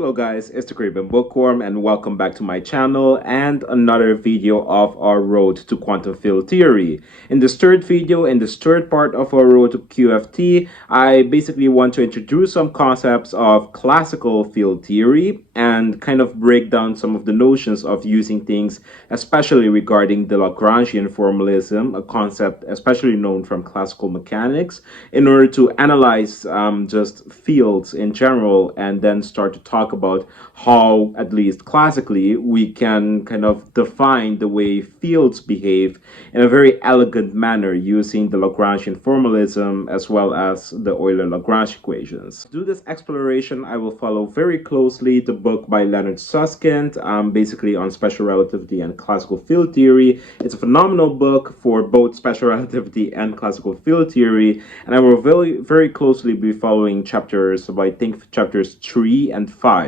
Hello guys, it's the Caribbean Bookworm and welcome back to my channel and another video of our road to quantum field theory. In this third video, in this third part of our road to QFT, I basically want to introduce some concepts of classical field theory and kind of break down some of the notions of using things, especially regarding the Lagrangian formalism, a concept especially known from classical mechanics, in order to analyze just fields in general and then start to talk about how, at least classically, we can kind of define the way fields behave in a very elegant manner using the Lagrangian formalism as well as the Euler-Lagrange equations. To do this exploration, I will follow very closely the book by Leonard Susskind, basically on special relativity and classical field theory. It's a phenomenal book for both special relativity and classical field theory, and I will very closely be following chapters, I think chapters 3 and 5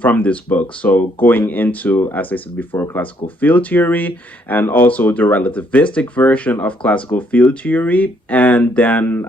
from this book. So going into, as I said before, classical field theory and also the relativistic version of classical field theory, and then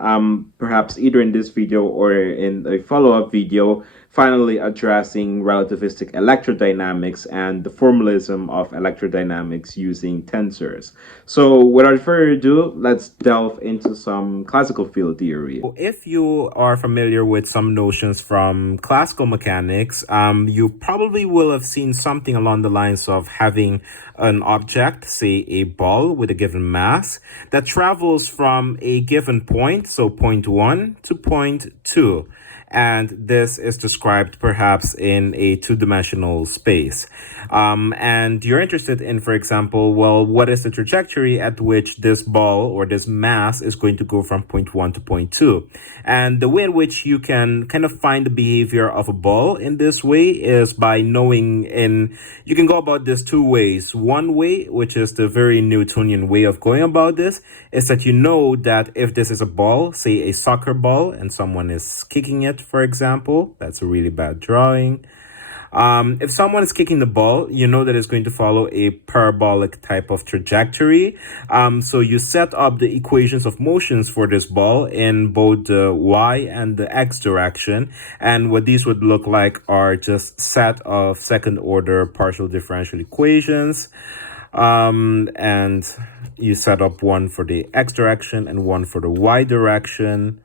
perhaps either in this video or in a follow-up video, finally addressing relativistic electrodynamics and the formalism of electrodynamics using tensors. So without further ado, let's delve into some classical field theory. If you are familiar with some notions from classical mechanics, you probably will have seen something along the lines of having an object, say a ball with a given mass, that travels from a given point, so point 1 to point 2. And this is described perhaps in a two-dimensional space. And you're interested in, for example, well, what is the trajectory at which this ball or this mass is going to go from point 1 to point 2? And the way in which you can kind of find the behavior of a ball in this way is by knowing you can go about this two ways. One way, which is the very Newtonian way of going about this, is that you know that if this is a ball, say a soccer ball, and someone is kicking it, for example, that's a really bad drawing. If someone is kicking the ball, you know that it's going to follow a parabolic type of trajectory. So you set up the equations of motions for this ball in both the y and the x direction. And what these would look like are just set of second order partial differential equations. And you set up one for the x direction and one for the y direction.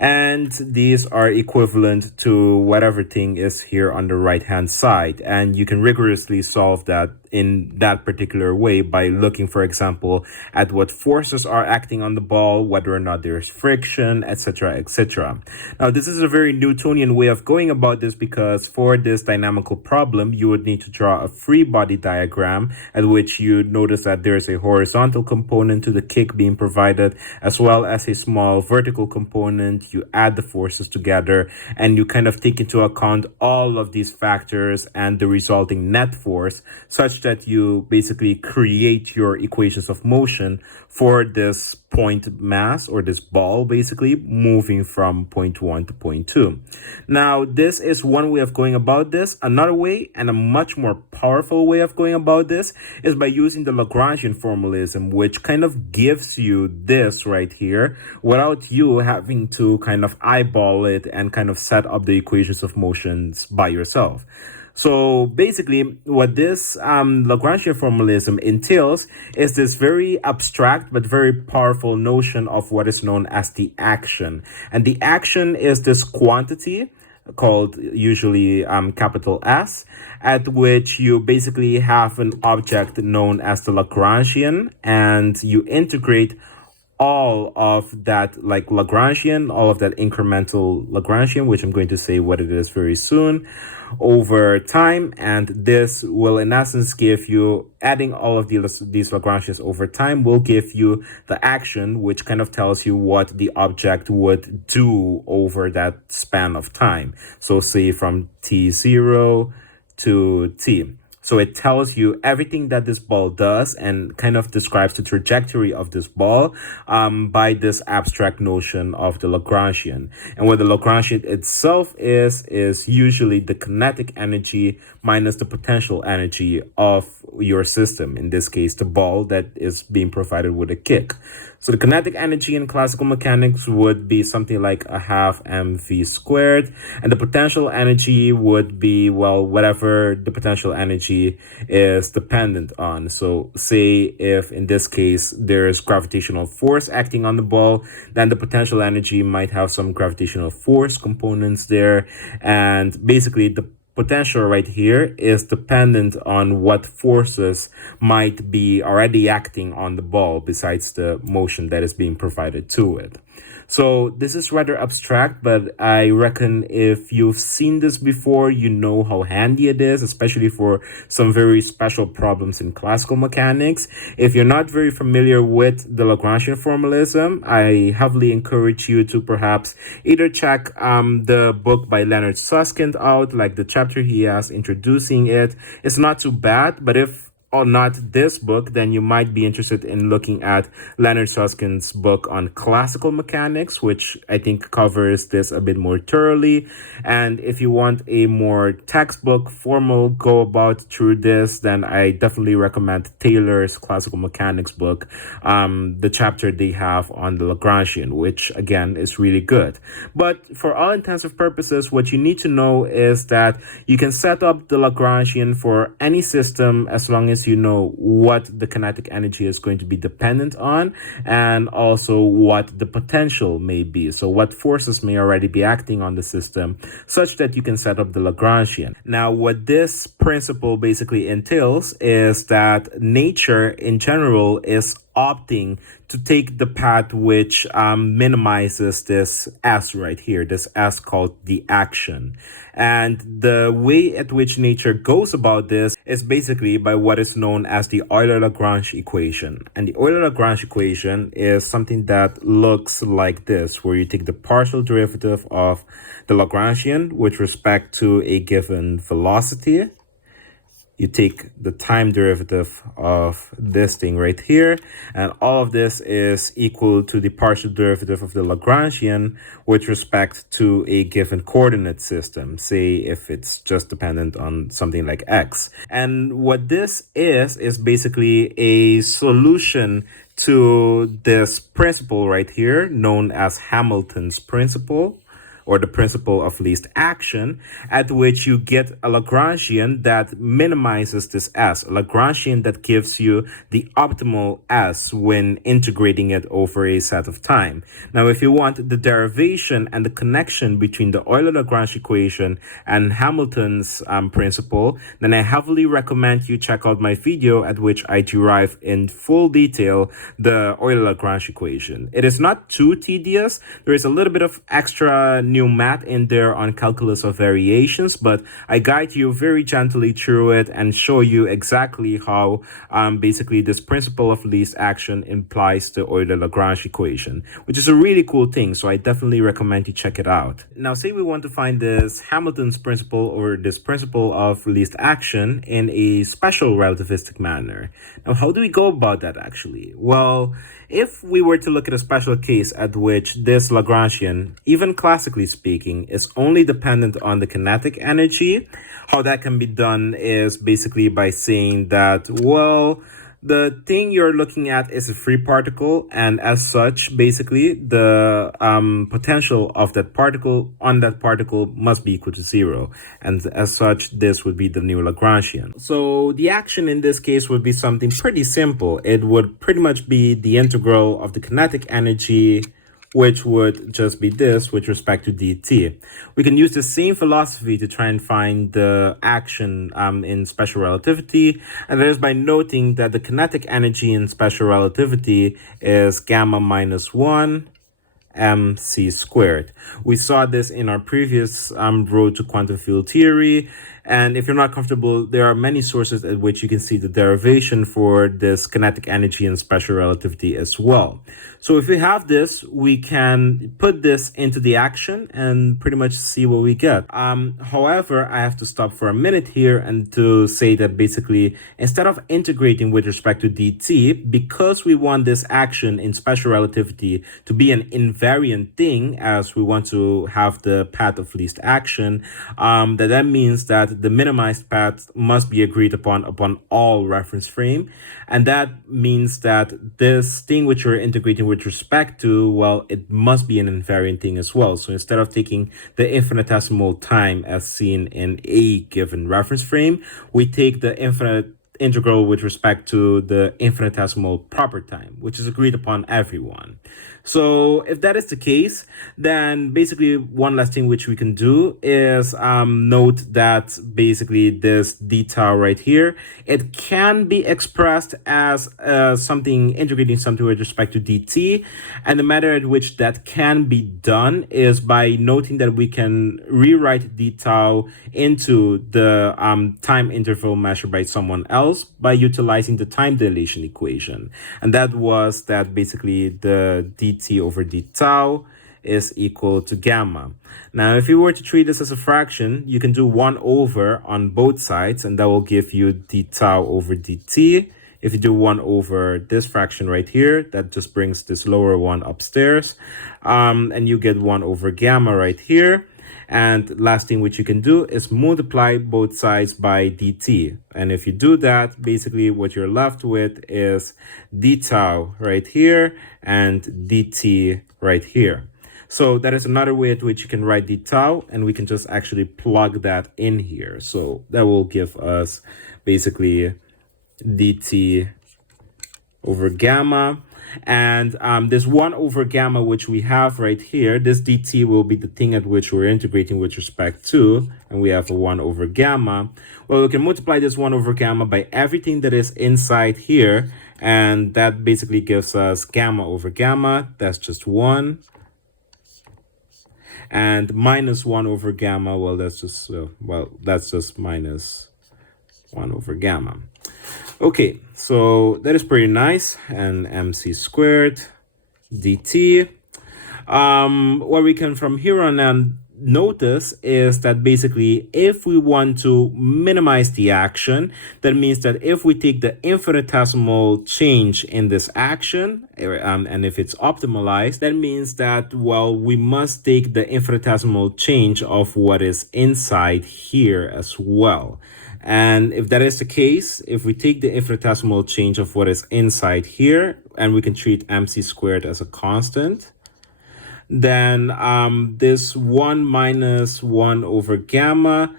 And these are equivalent to whatever thing is here on the right hand side. And you can rigorously solve that in that particular way by looking, for example, at what forces are acting on the ball, whether or not there's friction, etc., etc. Now, this is a very Newtonian way of going about this because for this dynamical problem, you would need to draw a free body diagram at which you notice that there's a horizontal component to the kick being provided, as well as a small vertical component. You add the forces together and you kind of take into account all of these factors and the resulting net force, such that you basically create your equations of motion for this point mass or this ball basically moving from point 1 to point 2. Now, this is one way of going about this. Another way, and a much more powerful way of going about this, is by using the Lagrangian formalism, which kind of gives you this right here without you having to kind of eyeball it and kind of set up the equations of motions by yourself. So basically, what this Lagrangian formalism entails is this very abstract but very powerful notion of what is known as the action. And the action is this quantity called usually capital S, at which you basically have an object known as the Lagrangian, and you integrate all of that like Lagrangian, all of that incremental Lagrangian, which I'm going to say what it is very soon, over time. And this will in essence give you, adding all of these Lagrangians over time will give you the action, which kind of tells you what the object would do over that span of time. So say from t0 to t. So it tells you everything that this ball does and kind of describes the trajectory of this ball by this abstract notion of the Lagrangian. And what the Lagrangian itself is usually the kinetic energy minus the potential energy of your system, in this case, the ball that is being provided with a kick. So the kinetic energy in classical mechanics would be something like a half mv squared, and the potential energy would be, well, whatever the potential energy is dependent on. So say if in this case there's gravitational force acting on the ball, then the potential energy might have some gravitational force components there, and basically the potential right here is dependent on what forces might be already acting on the ball besides the motion that is being provided to it. So this is rather abstract, but I reckon if you've seen this before, you know how handy it is, especially for some very special problems in classical mechanics. If you're not very familiar with the Lagrangian formalism, I heavily encourage you to perhaps either check the book by Leonard Susskind out, like the chapter he has introducing it. It's not too bad, but if or not this book, then you might be interested in looking at Leonard Suskind's book on classical mechanics, which I think covers this a bit more thoroughly. And if you want a more textbook, formal go about through this, then I definitely recommend Taylor's classical mechanics book, the chapter they have on the Lagrangian, which again is really good. But for all intents and purposes, what you need to know is that you can set up the Lagrangian for any system as long as you know what the kinetic energy is going to be dependent on, and also what the potential may be. So what forces may already be acting on the system, such that you can set up the Lagrangian. Now, what this principle basically entails is that nature in general is opting to take the path which minimizes this S right here, this S called the action. And the way at which nature goes about this is basically by what is known as the Euler-Lagrange equation. And the Euler-Lagrange equation is something that looks like this, where you take the partial derivative of the Lagrangian with respect to a given velocity. You take the time derivative of this thing right here, and all of this is equal to the partial derivative of the Lagrangian with respect to a given coordinate system, say if it's just dependent on something like x. And what this is basically a solution to this principle right here, known as Hamilton's principle, or the principle of least action, at which you get a Lagrangian that minimizes this S, a Lagrangian that gives you the optimal S when integrating it over a set of time. Now, if you want the derivation and the connection between the Euler-Lagrange equation and Hamilton's principle, then I heavily recommend you check out my video at which I derive in full detail the Euler-Lagrange equation. It is not too tedious. There is a little bit of extra new math in there on calculus of variations, but I guide you very gently through it and show you exactly how basically this principle of least action implies the Euler-Lagrange equation, which is a really cool thing. So I definitely recommend you check it out. Now, say we want to find this Hamilton's principle, or this principle of least action, in a special relativistic manner. Now, how do we go about that actually? Well, if we were to look at a special case at which this Lagrangian, even classically speaking, is only dependent on the kinetic energy, how that can be done is basically by saying that, well, the thing you're looking at is a free particle, and as such, basically, the potential of that particle on that particle must be equal to 0. And as such, this would be the new Lagrangian. So the action in this case would be something pretty simple. It would pretty much be the integral of the kinetic energy, which would just be this with respect to dt. We can use the same philosophy to try and find the action in special relativity, and that is by noting that the kinetic energy in special relativity is gamma minus 1 mc squared. We saw this in our previous road to quantum field theory. And if you're not comfortable, there are many sources at which you can see the derivation for this kinetic energy in special relativity as well. So if we have this, we can put this into the action and pretty much see what we get. However, I have to stop for a minute here and to say that basically, instead of integrating with respect to dt, because we want this action in special relativity to be an invariant thing, as we want to have the path of least action, that means that that the minimized path must be agreed upon all reference frame. And that means that this thing which you're integrating with respect to, well, it must be an invariant thing as well. So instead of taking the infinitesimal time as seen in a given reference frame, we take the integral with respect to the infinitesimal proper time, which is agreed upon everyone. So if that is the case, then basically one last thing which we can do is note that basically this d tau right here, it can be expressed as something integrating something with respect to dt, and the manner in which that can be done is by noting that we can rewrite d tau into the time interval measured by someone else by utilizing the time dilation equation, and that was that basically the dt over d tau is equal to gamma. Now, if you were to treat this as a fraction, you can do 1 over on both sides, and that will give you d tau over dt. If you do 1 over this fraction right here, that just brings this lower one upstairs, and you get 1 over gamma right here. And last thing which you can do is multiply both sides by dt. And if you do that, basically what you're left with is d tau right here and dt right here. So that is another way at which you can write d tau, and we can just actually plug that in here. So that will give us basically dt over gamma. And this 1 over gamma which we have right here, this dt will be the thing at which we're integrating with respect to, and we have a 1 over gamma. Well, we can multiply this 1 over gamma by everything that is inside here, and that basically gives us gamma over gamma. That's just 1. And minus 1 over gamma, well, that's just minus 1 over gamma. Okay, so that is pretty nice. And mc squared dt. What we can from here on notice is that basically if we want to minimize the action, that means that if we take the infinitesimal change in this action, and if it's optimalized, that means that, well, we must take the infinitesimal change of what is inside here as well. And if that is the case, if we take the infinitesimal change of what is inside here, and we can treat mc squared as a constant, then this 1 minus 1 over gamma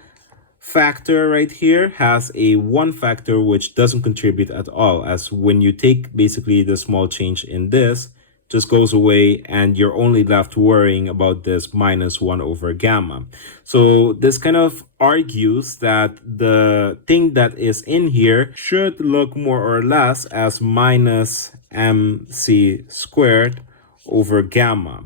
factor right here has a 1 factor which doesn't contribute at all, as when you take basically the small change in this, just goes away and you're only left worrying about this minus 1 over gamma. So this kind of argues that the thing that is in here should look more or less as minus mc squared over gamma.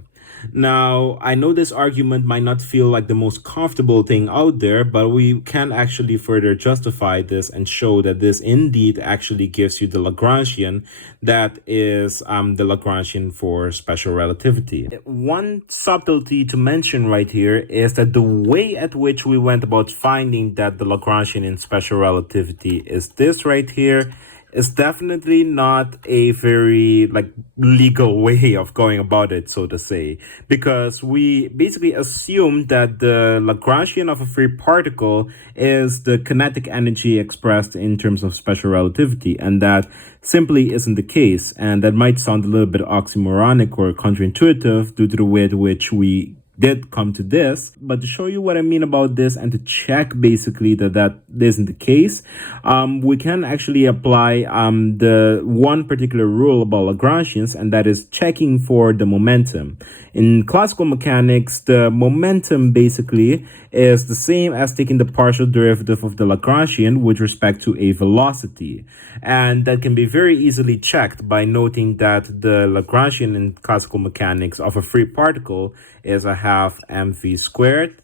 Now, I know this argument might not feel like the most comfortable thing out there, but we can actually further justify this and show that this indeed actually gives you the Lagrangian that is the Lagrangian for special relativity. One subtlety to mention right here is that the way at which we went about finding that the Lagrangian in special relativity is this right here is definitely not a very legal way of going about it, so to say, because we basically assume that the Lagrangian of a free particle is the kinetic energy expressed in terms of special relativity, and that simply isn't the case. And that might sound a little bit oxymoronic or counterintuitive due to the way in which we did come to this, but to show you what I mean about this and to check basically that isn't the case, we can actually apply the one particular rule about Lagrangians, and that is checking for the momentum. In classical mechanics, the momentum basically is the same as taking the partial derivative of the Lagrangian with respect to a velocity. And that can be very easily checked by noting that the Lagrangian in classical mechanics of a free particle is a half mv squared.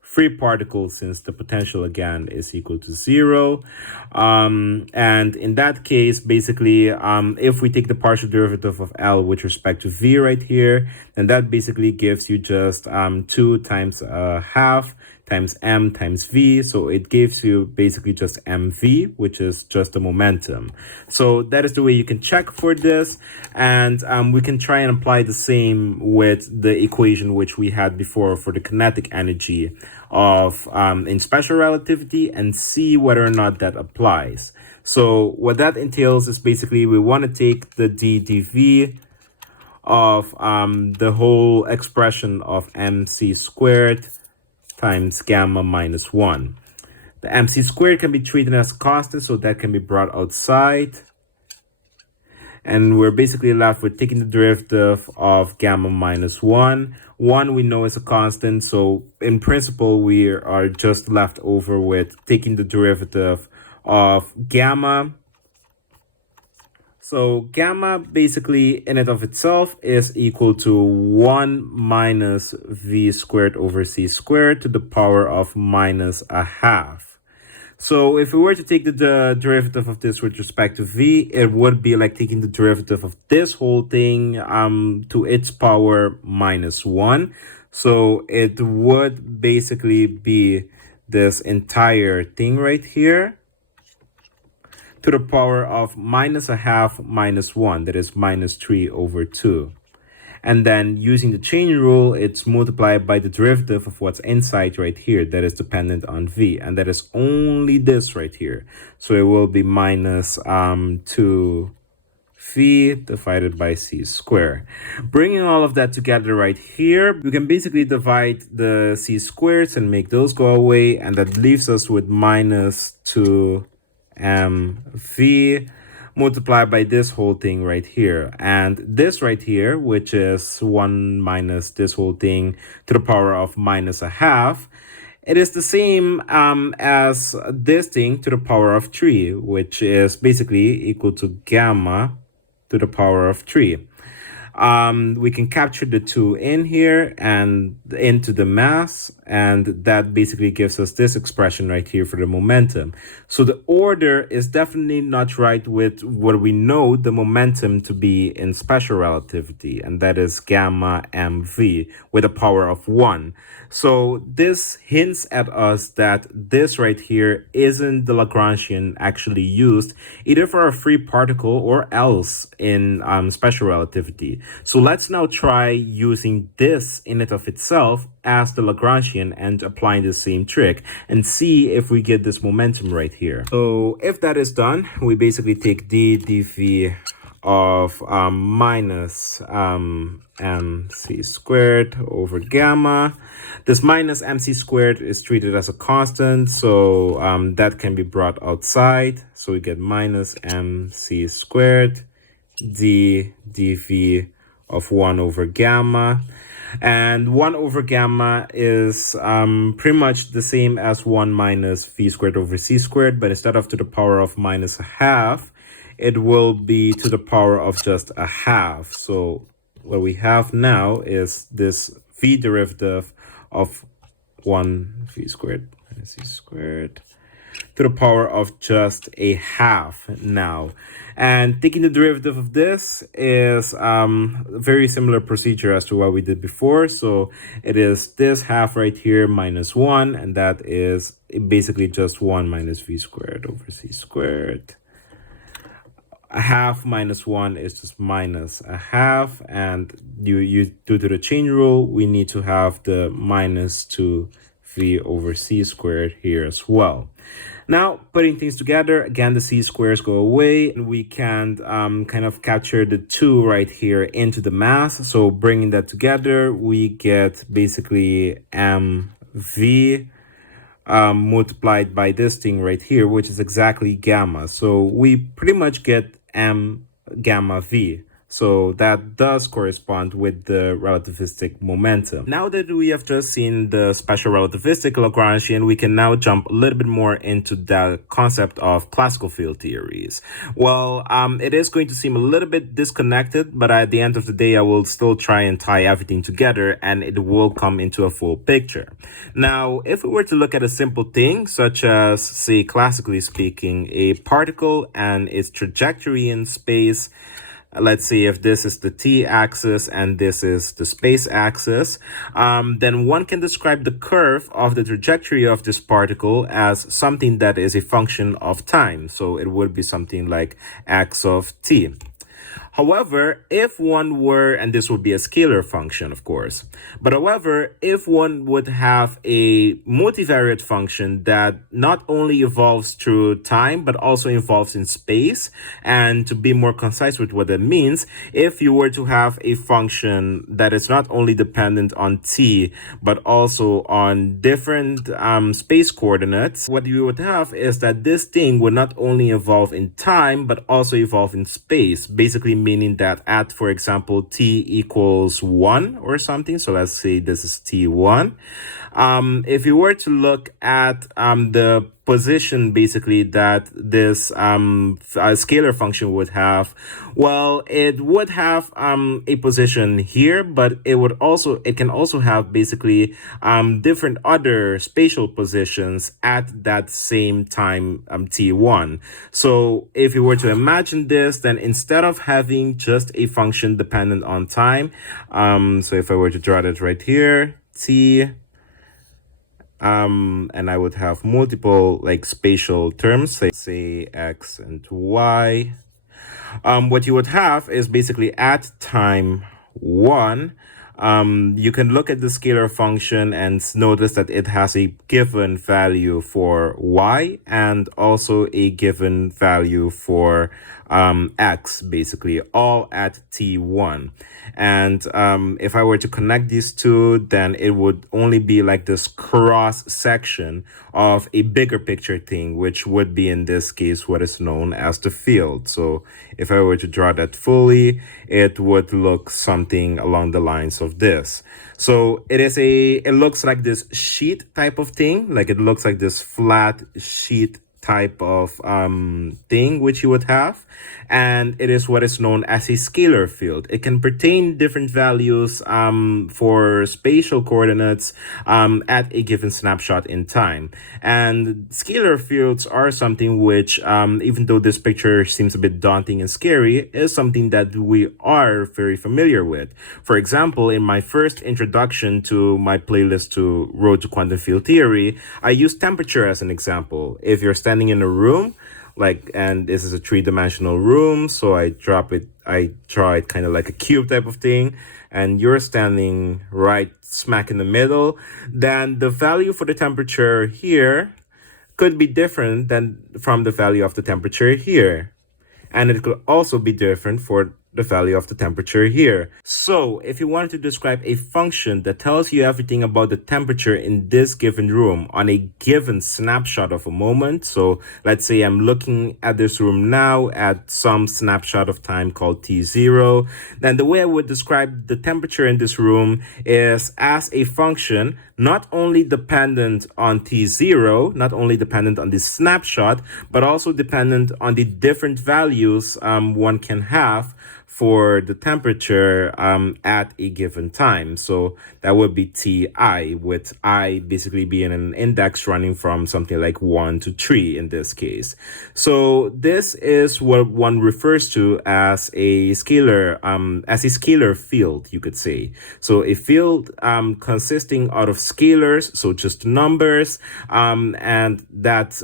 Free particle, since the potential again is equal to 0. And in that case, basically, if we take the partial derivative of L with respect to V right here, then that basically gives you just 2 times half times m times v. So it gives you basically just mv, which is just the momentum. So that is the way you can check for this. And we can try and apply the same with the equation which we had before for the kinetic energy of in special relativity and see whether or not that applies. So what that entails is basically we want to take the dV of the whole expression of mc squared times gamma minus 1. The mc squared can be treated as constant, so that can be brought outside. And we're basically left with taking the derivative of gamma minus 1. 1 we know is a constant, so in principle we are just left over with taking the derivative of gamma. So gamma basically in and of itself is equal to 1 minus v squared over c squared to the power of minus a half. So if we were to take the derivative of this with respect to v, it would be like taking the derivative of this whole thing to its power minus 1. So it would basically be this entire thing right here to the power of minus a half minus 1, that is minus 3 over 2. And then using the chain rule, it's multiplied by the derivative of what's inside right here that is dependent on v, and that is only this right here. So it will be minus 2v divided by c squared. Bringing all of that together right here, we can basically divide the c squareds and make those go away, and that leaves us with minus 2mv multiplied by this whole thing right here, and this right here, which is 1 minus this whole thing to the power of minus a half, it is the same as this thing to the power of 3, which is basically equal to gamma to the power of 3. We can capture the 2 in here and into the mass, and that basically gives us this expression right here for the momentum. So the order is definitely not right with what we know the momentum to be in special relativity, and that is gamma mv with a power of 1. So this hints at us that this right here isn't the Lagrangian actually used either for a free particle or else in special relativity. So let's now try using this in and of itself as the Lagrangian and applying the same trick and see if we get this momentum right here. So if that is done, we basically take dV of minus mc squared over gamma. This minus mc squared is treated as a constant, so that can be brought outside. So we get minus mc squared dV of 1 over gamma. And 1 over gamma is pretty much the same as 1 minus v squared over c squared, but instead of to the power of minus a half, it will be to the power of just a half. So what we have now is this v derivative of 1 v squared minus c squared to the power of just a half now. And taking the derivative of this is a very similar procedure as to what we did before. So it is this half right here minus 1, and that is basically just 1 minus v squared over c squared. A half minus 1 is just minus a half, and you due to the chain rule, we need to have the minus 2v over c squared here as well. Now, putting things together, again, the c squares go away, and we can kind of capture the 2 right here into the mass. So bringing that together, we get basically mv multiplied by this thing right here, which is exactly gamma. So we pretty much get m gamma v. So that does correspond with the relativistic momentum. Now that we have just seen the special relativistic Lagrangian, we can now jump a little bit more into the concept of classical field theories. Well, it is going to seem a little bit disconnected, but at the end of the day, I will still try and tie everything together, and it will come into a full picture. Now, if we were to look at a simple thing, such as, say, classically speaking, a particle and its trajectory in space, let's see if this is the t-axis and this is the space axis, then one can describe the curve of the trajectory of this particle as something that is a function of time. So it would be something like x of t. However, if one were, and this would be a scalar function, of course, but however, if one would have a multivariate function that not only evolves through time, but also evolves in space, and to be more concise with what that means, if you were to have a function that is not only dependent on t, but also on different space coordinates, what you would have is that this thing would not only evolve in time, but also evolve in space, basically meaning that at, for example, t equals 1 or something, so let's say this is t1, if you were to look at the position basically that this scalar function would have, well, it would have a position here, but it can also have basically different other spatial positions at that same time t1. So if you were to imagine this, then instead of having just a function dependent on time, so if I were to draw that right here, t, and I would have multiple like spatial terms, say x and y. What you would have is basically at time 1, you can look at the scalar function and notice that it has a given value for y and also a given value for x, basically all at t1. And if I were to connect these two, then it would only be like this cross section of a bigger picture thing, which would be in this case what is known as the field. So if I were to draw that fully, it would look something along the lines of this. So it looks like this sheet type of thing, like it looks like this flat sheet type of thing which you would have, and it is what is known as a scalar field. It can pertain different values for spatial coordinates at a given snapshot in time. And scalar fields are something which, even though this picture seems a bit daunting and scary, is something that we are very familiar with. For example, in my first introduction to my playlist to Road to Quantum Field Theory, I used temperature as an example. If you're standing in a room, and this is a three-dimensional room, so I draw it kind of like a cube type of thing, and you're standing right smack in the middle, then the value for the temperature here could be different than from the value of the temperature here. And it could also be different for the value of the temperature here. So if you wanted to describe a function that tells you everything about the temperature in this given room on a given snapshot of a moment, so let's say I'm looking at this room now at some snapshot of time called t0, then the way I would describe the temperature in this room is as a function not only dependent on t0, not only dependent on this snapshot, but also dependent on the different values one can have for the temperature at a given time. So that would be Ti, with I basically being an index running from something like 1 to 3 in this case. So this is what one refers to as a scalar field, you could say. So a field consisting out of scalars, so just numbers, and that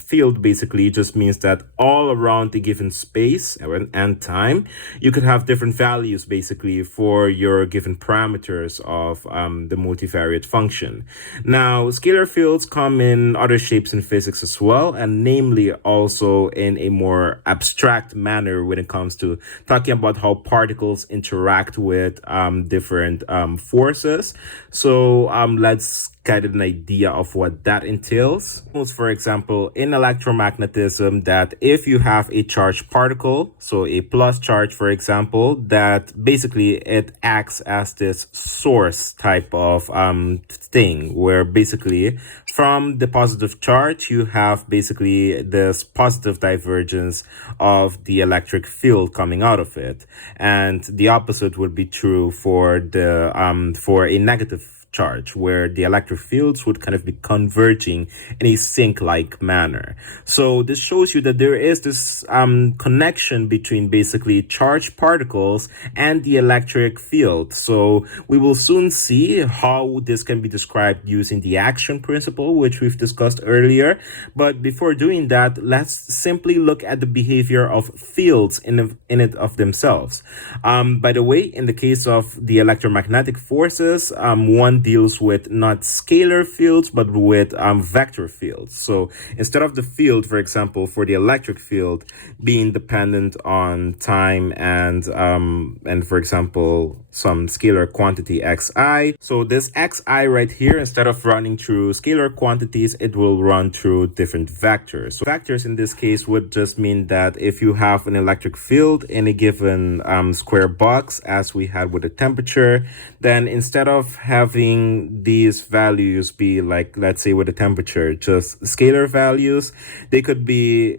field basically just means that all around the given space and time, you could have different values basically for your given parameters of the multivariate function. Now, scalar fields come in other shapes in physics as well, and namely also in a more abstract manner when it comes to talking about how particles interact with different forces. So let's get an idea of what that entails. For example, in electromagnetism, that if you have a charged particle, so a plus charge, for example, that basically it acts as this source type of thing, where basically from the positive charge, you have basically this positive divergence of the electric field coming out of it. And the opposite would be true for the for a negative charge, where the electric fields would kind of be converging in a sync-like manner. So this shows you that there is this connection between basically charged particles and the electric field. So we will soon see how this can be described using the action principle, which we've discussed earlier. But before doing that, let's simply look at the behavior of fields in it of themselves. By the way, in the case of the electromagnetic forces, one deals with not scalar fields, but with vector fields. So instead of the field, for example, for the electric field being dependent on time and for example, some scalar quantity xi. So this xi right here, instead of running through scalar quantities, it will run through different vectors. So vectors in this case would just mean that if you have an electric field in a given square box, as we had with the temperature, then instead of having these values be like, let's say with the temperature, just scalar values, they could be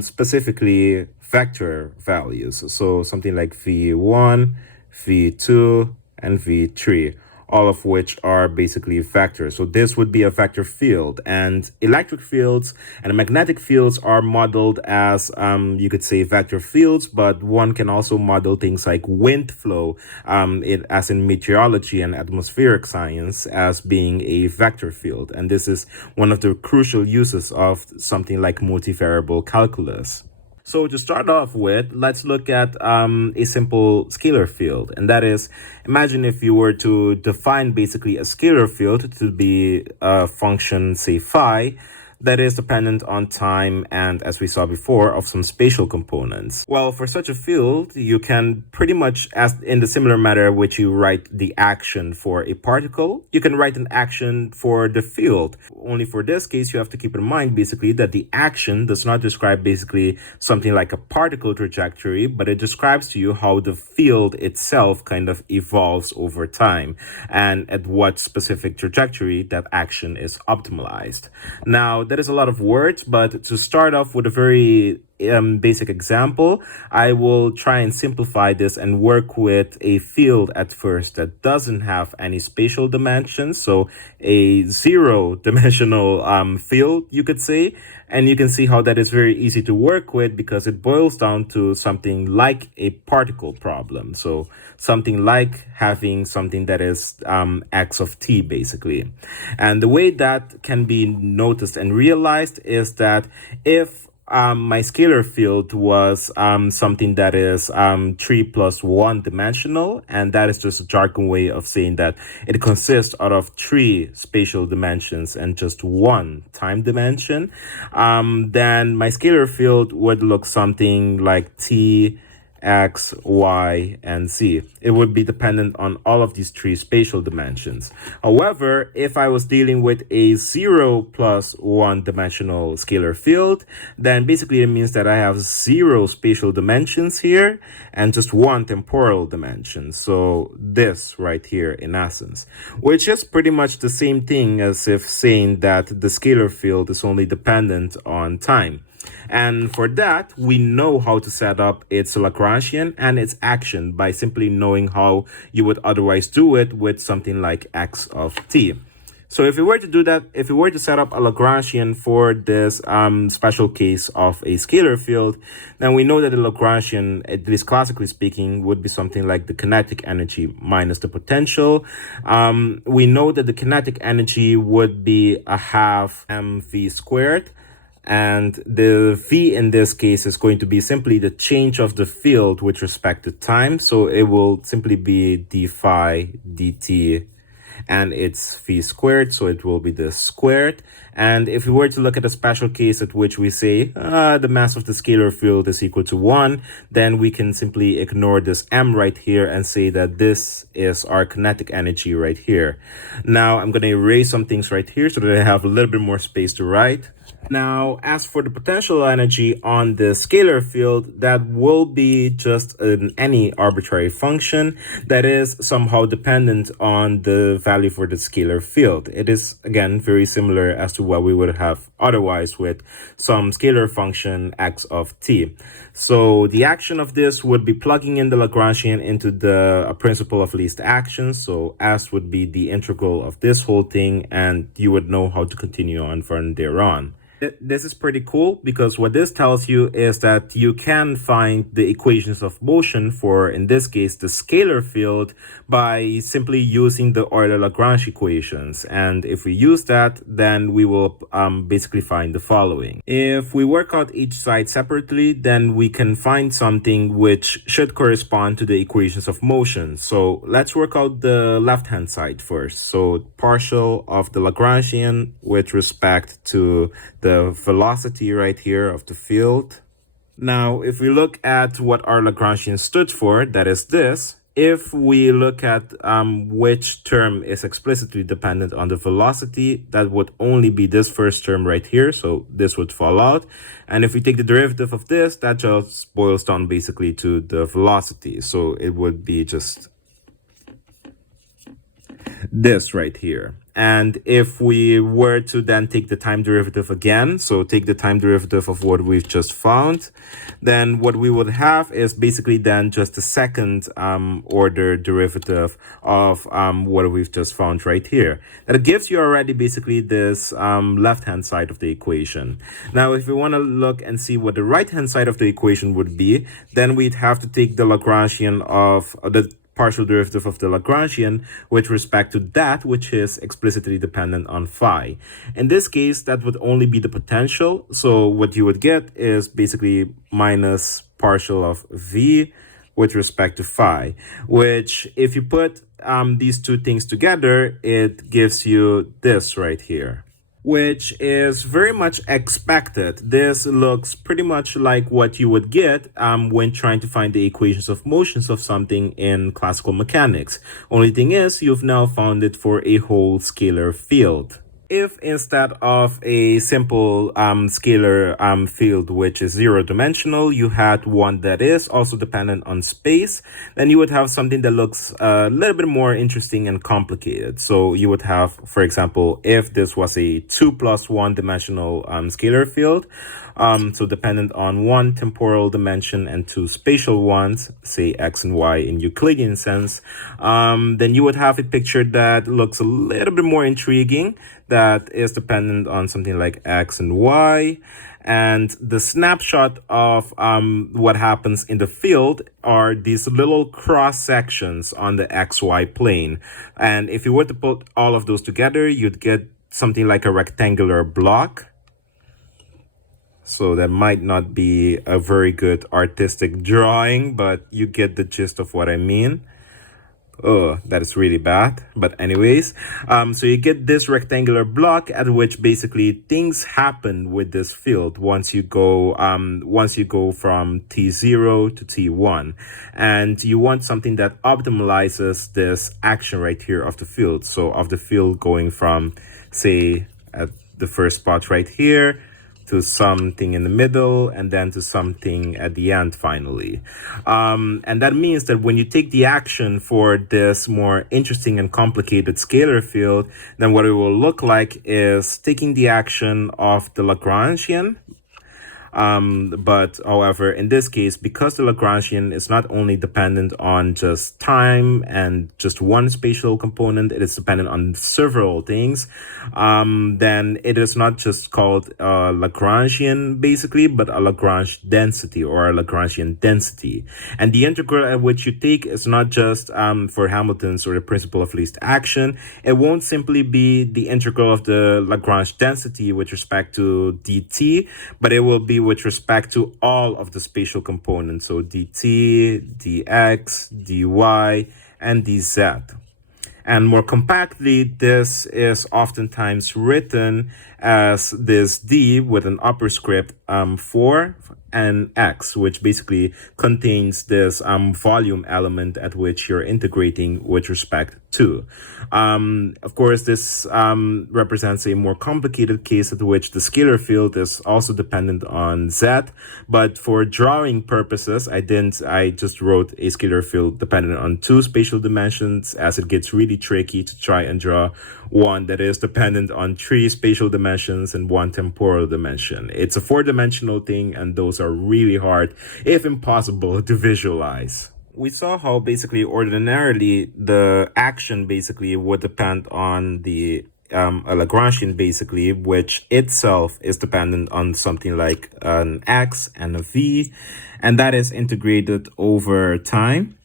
specifically vector values. So something like v1, v2, and v3, all of which are basically vectors. So this would be a vector field, and electric fields and magnetic fields are modeled as you could say vector fields, but one can also model things like wind flow as in meteorology and atmospheric science as being a vector field. And this is one of the crucial uses of something like multivariable calculus. So to start off with, let's look at a simple scalar field. And that is, imagine if you were to define basically a scalar field to be a function, say phi, that is dependent on time and, as we saw before, of some spatial components. Well, for such a field, you can pretty much, as in the similar manner which you write the action for a particle, you can write an action for the field. Only for this case, you have to keep in mind basically that the action does not describe basically something like a particle trajectory, but it describes to you how the field itself kind of evolves over time and at what specific trajectory that action is optimized. Now, that is a lot of words, but to start off with a very basic example, I will try and simplify this and work with a field at first that doesn't have any spatial dimensions, so a zero-dimensional field, you could say. And you can see how that is very easy to work with because it boils down to something like a particle problem. So something like having something that is x of t, basically. And the way that can be noticed and realized is that if my scalar field was something that is 3 plus 1 dimensional, and that is just a jargon way of saying that it consists out of 3 spatial dimensions and just 1 time dimension, then my scalar field would look something like t, x, y, and z. It would be dependent on all of these 3 spatial dimensions. However, if I was dealing with a 0 plus 1 dimensional scalar field, then basically it means that I have 0 spatial dimensions here and just 1 temporal dimension. So this right here in essence, which is pretty much the same thing as if saying that the scalar field is only dependent on time. And for that, we know how to set up its Lagrangian and its action by simply knowing how you would otherwise do it with something like x of t. So if we were to do that, if we were to set up a Lagrangian for this special case of a scalar field, then we know that the Lagrangian, at least classically speaking, would be something like the kinetic energy minus the potential. We know that the kinetic energy would be a half mv squared. And the v in this case is going to be simply the change of the field with respect to time. So it will simply be d phi dt, and it's v squared, so it will be the squared. And if we were to look at a special case at which we say the mass of the scalar field is equal to 1, then we can simply ignore this m right here and say that this is our kinetic energy right here. Now I'm going to erase some things right here so that I have a little bit more space to write. Now, as for the potential energy on the scalar field, that will be just any arbitrary function that is somehow dependent on the value for the scalar field. It is, again, very similar as to what we would have otherwise with some scalar function x of t. So the action of this would be plugging in the Lagrangian into the principle of least action. So S would be the integral of this whole thing, and you would know how to continue on from there on. This is pretty cool because what this tells you is that you can find the equations of motion for, in this case, the scalar field by simply using the Euler-Lagrange equations. And if we use that, then we will basically find the following. If we work out each side separately, then we can find something which should correspond to the equations of motion. So let's work out the left-hand side first. So partial of the Lagrangian with respect to the velocity right here of the field. Now, if we look at what our Lagrangian stood for, that is this. If we look at which term is explicitly dependent on the velocity, that would only be this first term right here. So this would fall out. And if we take the derivative of this, that just boils down basically to the velocity. So it would be just this right here. And if we were to then take the time derivative again, so take the time derivative of what we've just found, then what we would have is basically then just the second order derivative of what we've just found right here. That gives you already basically this left-hand side of the equation. Now, if we want to look and see what the right-hand side of the equation would be, then we'd have to take the Lagrangian of the partial derivative of the Lagrangian with respect to that which is explicitly dependent on phi. In this case, that would only be the potential. So what you would get is basically minus partial of v with respect to phi, which if you put these two things together, it gives you this right here, which is very much expected. This looks pretty much like what you would get when trying to find the equations of motions of something in classical mechanics. Only thing is, you've now found it for a whole scalar field. If instead of a simple scalar field which is zero-dimensional, you had one that is also dependent on space, then you would have something that looks a little bit more interesting and complicated. So you would have, for example, if this was a 2 plus 1 dimensional scalar field, so dependent on one temporal dimension and two spatial ones, say x and y in Euclidean sense, then you would have a picture that looks a little bit more intriguing, that is dependent on something like x and y. And the snapshot of what happens in the field are these little cross sections on the xy plane. And if you were to put all of those together, you'd get something like a rectangular block. So that might not be a very good artistic drawing, but you get the gist of what I mean. Oh, that is really bad. But anyways, so you get this rectangular block at which basically things happen with this field once you go from T0 to T1. And you want something that optimizes this action right here of the field. So of the field going from, say, at the first spot right here, to something in the middle, and then to something at the end finally. And that means that when you take the action for this more interesting and complicated scalar field, then what it will look like is taking the action of the Lagrangian. But however, in this case, because the Lagrangian is not only dependent on just time and just one spatial component, it is dependent on several things, then it is not just called Lagrangian basically, but a Lagrange density or a Lagrangian density. And the integral at which you take is not just for Hamilton's or the principle of least action. It won't simply be the integral of the Lagrange density with respect to dt, but it will be with respect to all of the spatial components, so dt, dx, dy, and dz. And more compactly, this is oftentimes written as this d with an upper script 4 and x, which basically contains this volume element at which you're integrating with respect to. Of course, this represents a more complicated case at which the scalar field is also dependent on z, but for drawing purposes, I just wrote a scalar field dependent on two spatial dimensions, as it gets really tricky to try and draw one that is dependent on three spatial dimensions dimensions and one temporal dimension. It's a 4-dimensional thing, and those are really hard, if impossible, to visualize. We saw how basically ordinarily the action basically would depend on the a Lagrangian basically, which itself is dependent on something like an x and a v, and that is integrated over time.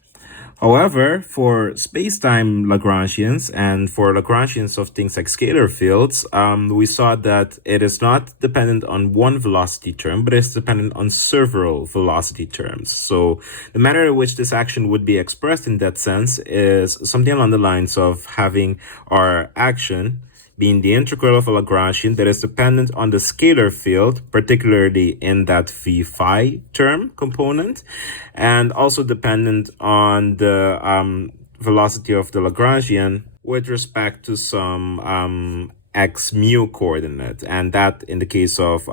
However, for space-time Lagrangians and for Lagrangians of things like scalar fields, we saw that it is not dependent on one velocity term, but it's dependent on several velocity terms. So the manner in which this action would be expressed in that sense is something along the lines of having our action being the integral of a Lagrangian that is dependent on the scalar field, particularly in that v phi term component, and also dependent on the velocity of the Lagrangian with respect to some x mu coordinate, and that in the case of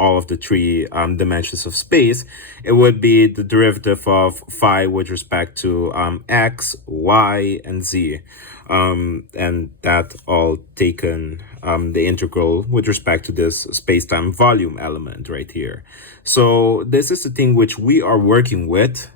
all of the three dimensions of space, it would be the derivative of phi with respect to x, y, and z. And that all taken the integral with respect to this space-time volume element right here. So this is the thing which we are working with.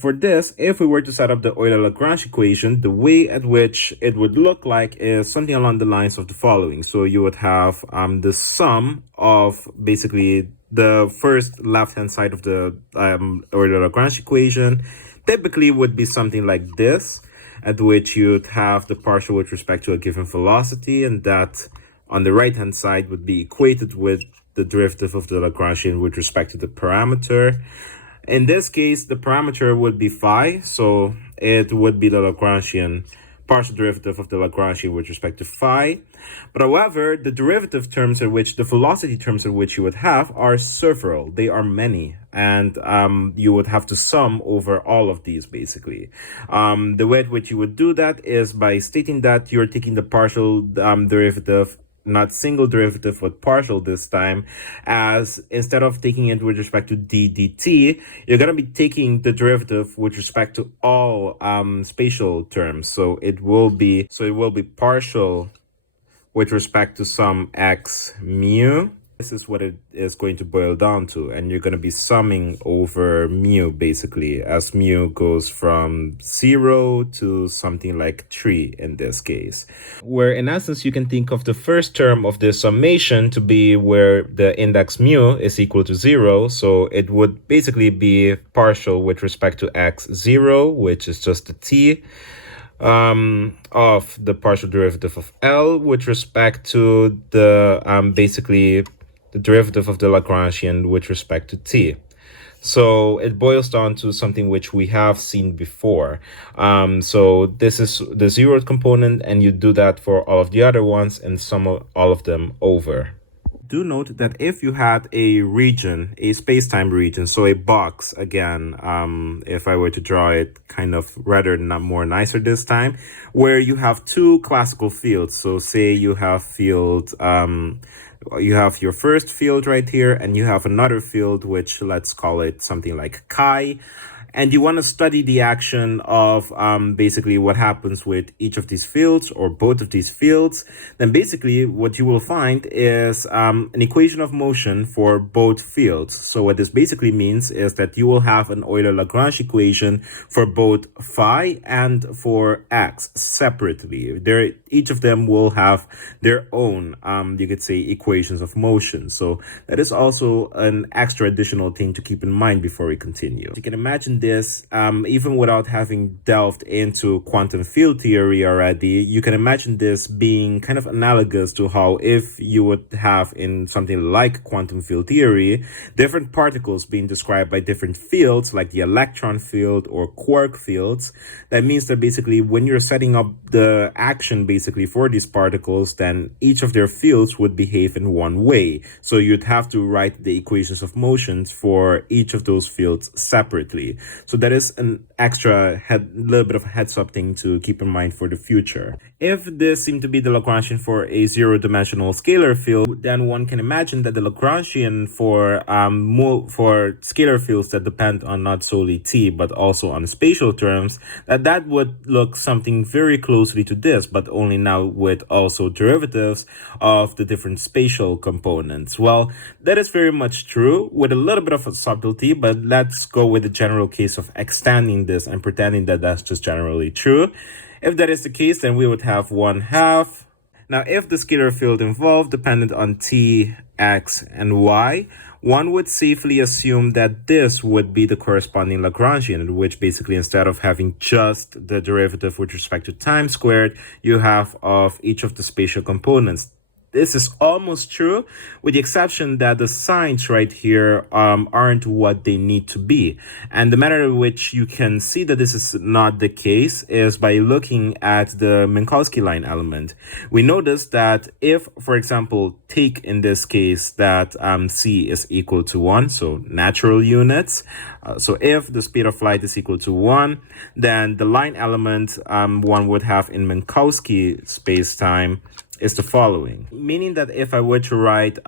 For this, if we were to set up the Euler-Lagrange equation, the way at which it would look like is something along the lines of the following. So you would have the sum of basically the first left-hand side of the Euler-Lagrange equation typically would be something like this, at which you'd have the partial with respect to a given velocity, and that on the right hand side would be equated with the derivative of the Lagrangian with respect to the parameter. In this case, the parameter would be phi, so it would be the Lagrangian partial derivative of the Lagrangian with respect to phi. But however, the derivative terms in which, the velocity terms in which you would have are several. They are many, and you would have to sum over all of these basically. The way in which you would do that is by stating that you're taking the partial derivative, not single derivative, but partial this time, as instead of taking it with respect to d dt, you're going to be taking the derivative with respect to all spatial terms. So it will be partial with respect to some x mu. This is what it is going to boil down to, and you're going to be summing over mu basically, as mu goes from 0 to something like 3 in this case. Where in essence you can think of the first term of the summation to be where the index mu is equal to 0, so it would basically be partial with respect to x0, which is just the t, of the partial derivative of L with respect to the basically the derivative of the Lagrangian with respect to t. So it boils down to something which we have seen before. So this is the zeroth component, and you do that for all of the other ones and sum all of them over. Do note that if you had a region, a space-time region, so a box again, if I were to draw it kind of rather not more nicer this time, where you have two classical fields. So say you have field, you have your first field right here, and you have another field, which let's call it something like chi. And you want to study the action of basically what happens with each of these fields or both of these fields, then basically what you will find is an equation of motion for both fields. So what this basically means is that you will have an Euler-Lagrange equation for both phi and for x separately. Each of them will have their own, you could say, equations of motion. So that is also an extra additional thing to keep in mind before we continue. You can imagine this, even without having delved into quantum field theory already, you can imagine this being kind of analogous to how if you would have in something like quantum field theory, different particles being described by different fields like the electron field or quark fields. That means that basically when you're setting up the action basically for these particles, then each of their fields would behave in one way. So you'd have to write the equations of motions for each of those fields separately. So that is an extra little bit of a heads up thing to keep in mind for the future. If this seemed to be the Lagrangian for a zero-dimensional scalar field, then one can imagine that the Lagrangian for scalar fields that depend on not solely t but also on spatial terms, that would look something very closely to this, but only now with also derivatives of the different spatial components. Well, that is very much true with a little bit of a subtlety, but let's go with the general case of extending this and pretending that that's just generally true. If that is the case, then we would have 1/2. Now, if the scalar field involved depended on t, x, and y, one would safely assume that this would be the corresponding Lagrangian, in which basically instead of having just the derivative with respect to time squared, you have of each of the spatial components. This is almost true, with the exception that the signs right here aren't what they need to be. And the manner in which you can see that this is not the case is by looking at the Minkowski line element. We notice that if, for example, take in this case that c is equal to 1, so natural units. So if the speed of light is equal to 1, then the line element one would have in Minkowski space-time is the following, meaning that if I were to write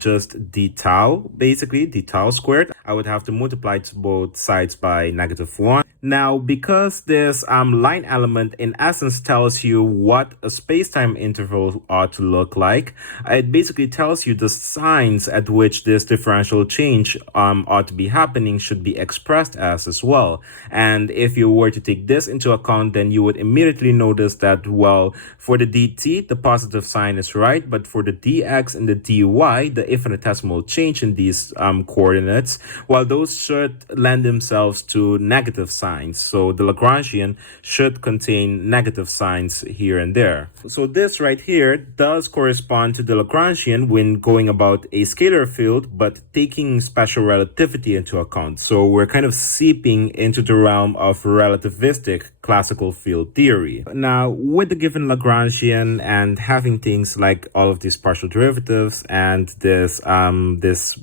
just d tau, basically d tau squared, I would have to multiply to both sides by -1. Now, because this line element in essence tells you what a space-time interval ought to look like, it basically tells you the signs at which this differential change ought to be happening should be expressed as well. And if you were to take this into account, then you would immediately notice that, well, for the dt, the positive sign is right, but for the dx and the dy, the infinitesimal change in these coordinates, well, those should lend themselves to negative signs. So the Lagrangian should contain negative signs here and there. So this right here does correspond to the Lagrangian when going about a scalar field, but taking special relativity into account. So we're kind of seeping into the realm of relativistic classical field theory. Now, with the given Lagrangian and having things like all of these partial derivatives and this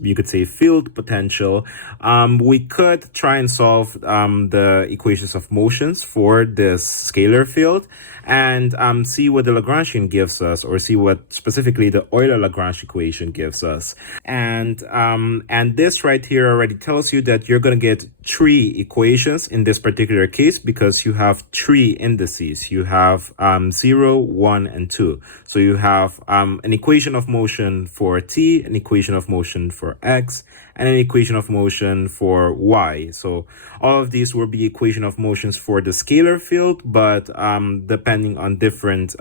you could say field potential, we could try and solve the equations of motions for this scalar field and see what the Lagrangian gives us, or see what specifically the Euler-Lagrange equation gives us. And this right here already tells you that you're going to get 3 equations in this particular case because you have 3 indices. You have 0, 1, and 2. So you have an equation of motion for t, an equation of motion for x, and an equation of motion for y. So all of these will be equation of motions for the scalar field, but depending on different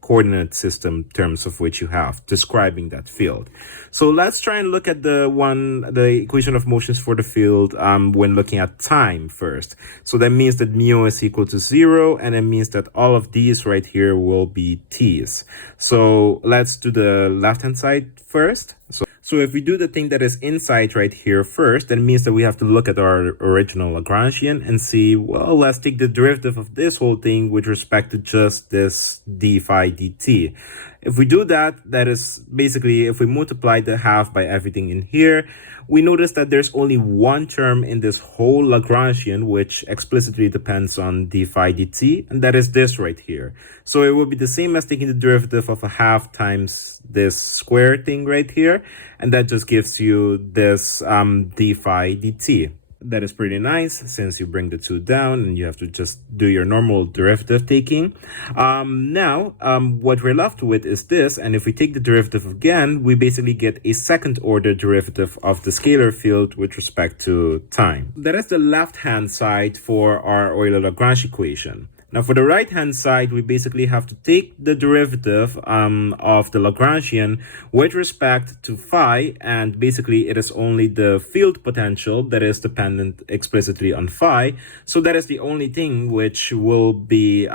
coordinate system terms of which you have describing that field. So let's try and look at the equation of motions for the field when looking at time first. So that means that mu is equal to 0, and it means that all of these right here will be t's. So let's do the left-hand side first. So if we do the thing that is inside right here first, then it means that we have to look at our original Lagrangian and see, well, let's take the derivative of this whole thing with respect to just this d phi dt. If we do that, that is basically if we multiply the half by everything in here, we notice that there's only one term in this whole Lagrangian which explicitly depends on d phi dt, and that is this right here. So it would be the same as taking the derivative of a half times this square thing right here, and that just gives you this d phi dt. That is pretty nice since you bring the 2 down and you have to just do your normal derivative taking. Now, what we're left with is this, and if we take the derivative again, we basically get a second order derivative of the scalar field with respect to time. That is the left-hand side for our Euler-Lagrange equation. Now, for the right-hand side, we basically have to take the derivative of the Lagrangian with respect to phi, and basically it is only the field potential that is dependent explicitly on phi. So that is the only thing which will be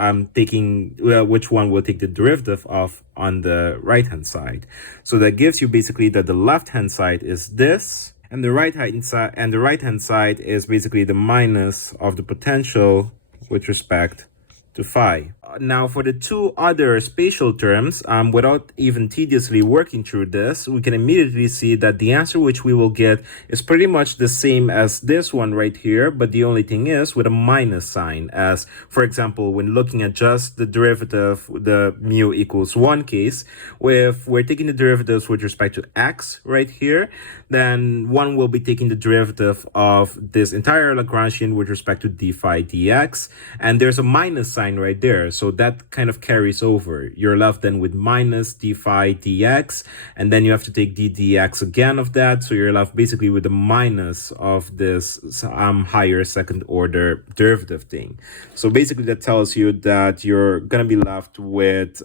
which one will take the derivative of on the right-hand side. So that gives you basically that the left-hand side is this, and the right-hand side is basically the minus of the potential with respect to phi. Now, for the two other spatial terms, without even tediously working through this, we can immediately see that the answer which we will get is pretty much the same as this one right here, but the only thing is with a minus sign. As, for example, when looking at just the derivative, the mu equals 1 case, if we're taking the derivatives with respect to x right here, then one will be taking the derivative of this entire Lagrangian with respect to d phi dx, and there's a minus sign right there, so that kind of carries over. You're left then with minus d phi dx, and then you have to take d dx again of that, so you're left basically with the minus of this higher second order derivative thing. So basically that tells you that you're gonna be left with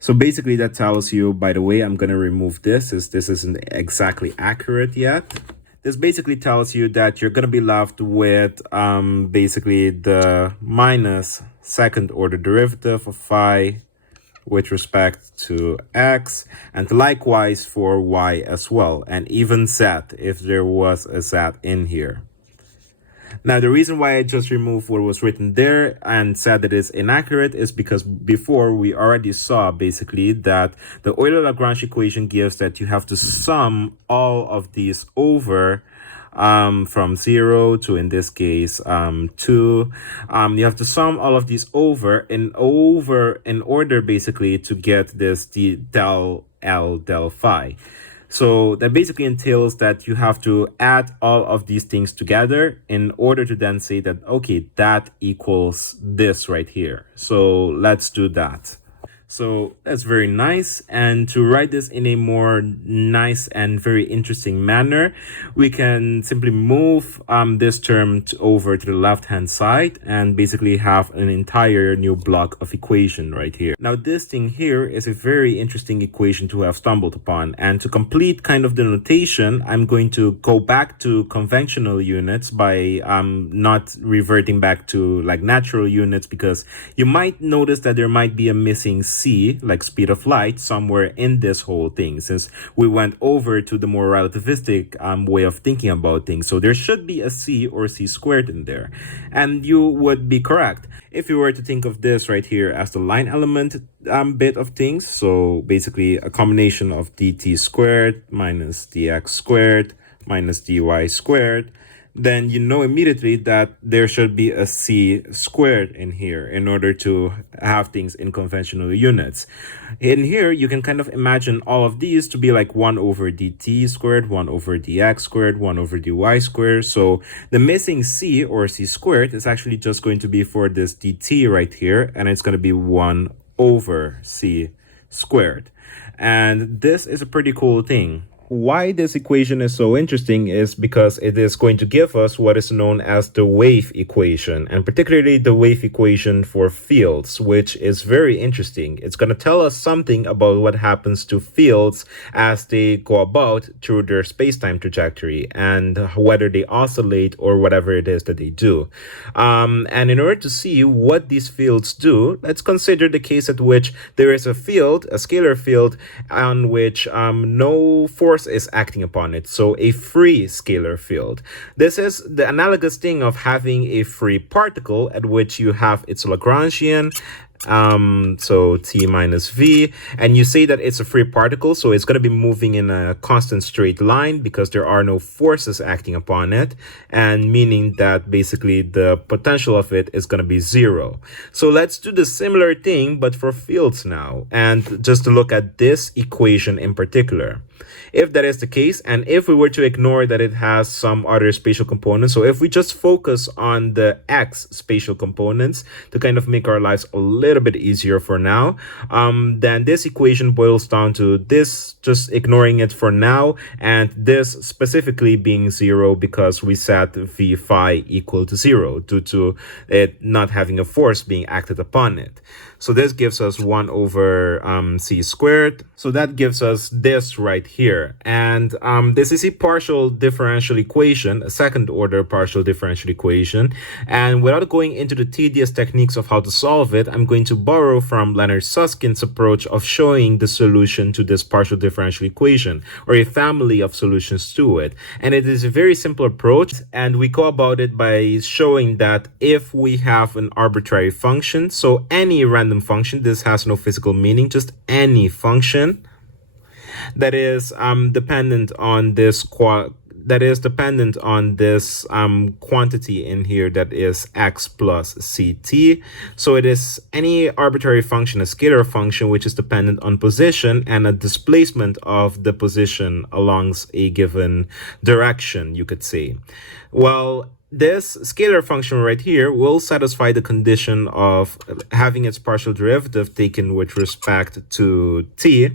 so basically that tells you, by the way, I'm going to remove this as this isn't exactly accurate yet. This basically tells you that you're going to be left with basically the minus second order derivative of phi with respect to x, and likewise for y as well, and even z if there was a z in here. Now, the reason why I just removed what was written there and said that it's inaccurate is because before we already saw basically that the Euler-Lagrange equation gives that you have to sum all of these over from 0 to, in this case, 2. You have to sum all of these over in order basically to get this del L del phi. So that basically entails that you have to add all of these things together in order to then say that, okay, that equals this right here. So let's do that. So that's very nice. And to write this in a more nice and very interesting manner, we can simply move this term over to the left-hand side and basically have an entire new block of equation right here. Now, this thing here is a very interesting equation to have stumbled upon. And to complete kind of the notation, I'm going to go back to conventional units by not reverting back to like natural units, because you might notice that there might be a missing c, like speed of light, somewhere in this whole thing, since we went over to the more relativistic way of thinking about things. So there should be a c or c squared in there, and you would be correct if you were to think of this right here as the line element bit of things. So basically a combination of dt squared minus dx squared minus dy squared, then you know immediately that there should be a c squared in here in order to have things in conventional units. In here, you can kind of imagine all of these to be like 1 over dt squared, 1 over dx squared, 1 over dy squared. So the missing c or c squared is actually just going to be for this dt right here, and it's going to be 1 over c squared. And this is a pretty cool thing. Why this equation is so interesting is because it is going to give us what is known as the wave equation, and particularly the wave equation for fields, which is very interesting. It's going to tell us something about what happens to fields as they go about through their space-time trajectory and whether they oscillate or whatever it is that they do. And in order to see what these fields do, let's consider the case at which there is a field, a scalar field, on which no force is acting upon it, so a free scalar field. This is the analogous thing of having a free particle at which you have its Lagrangian, so t minus v, and you say that it's a free particle, so it's going to be moving in a constant straight line because there are no forces acting upon it, and meaning that basically the potential of it is going to be 0. So let's do the similar thing but for fields now, and just to look at this equation in particular. If that is the case, and if we were to ignore that it has some other spatial components, so if we just focus on the x spatial components to kind of make our lives a little bit easier for now, then this equation boils down to this, just ignoring it for now, and this specifically being 0 because we set v phi equal to 0 due to it not having a force being acted upon it. So this gives us 1 over c squared. So that gives us this right here. And this is a partial differential equation, a second order partial differential equation. And without going into the tedious techniques of how to solve it, I'm going to borrow from Leonard Susskind's approach of showing the solution to this partial differential equation, or a family of solutions to it. And it is a very simple approach, and we go about it by showing that if we have an arbitrary function, so any random function, this has no physical meaning, just any function that is dependent on this quantity in here that is x plus ct. So it is any arbitrary function, a scalar function, which is dependent on position and a displacement of the position along a given direction, you could say. Well, this scalar function right here will satisfy the condition of having its partial derivative taken with respect to t.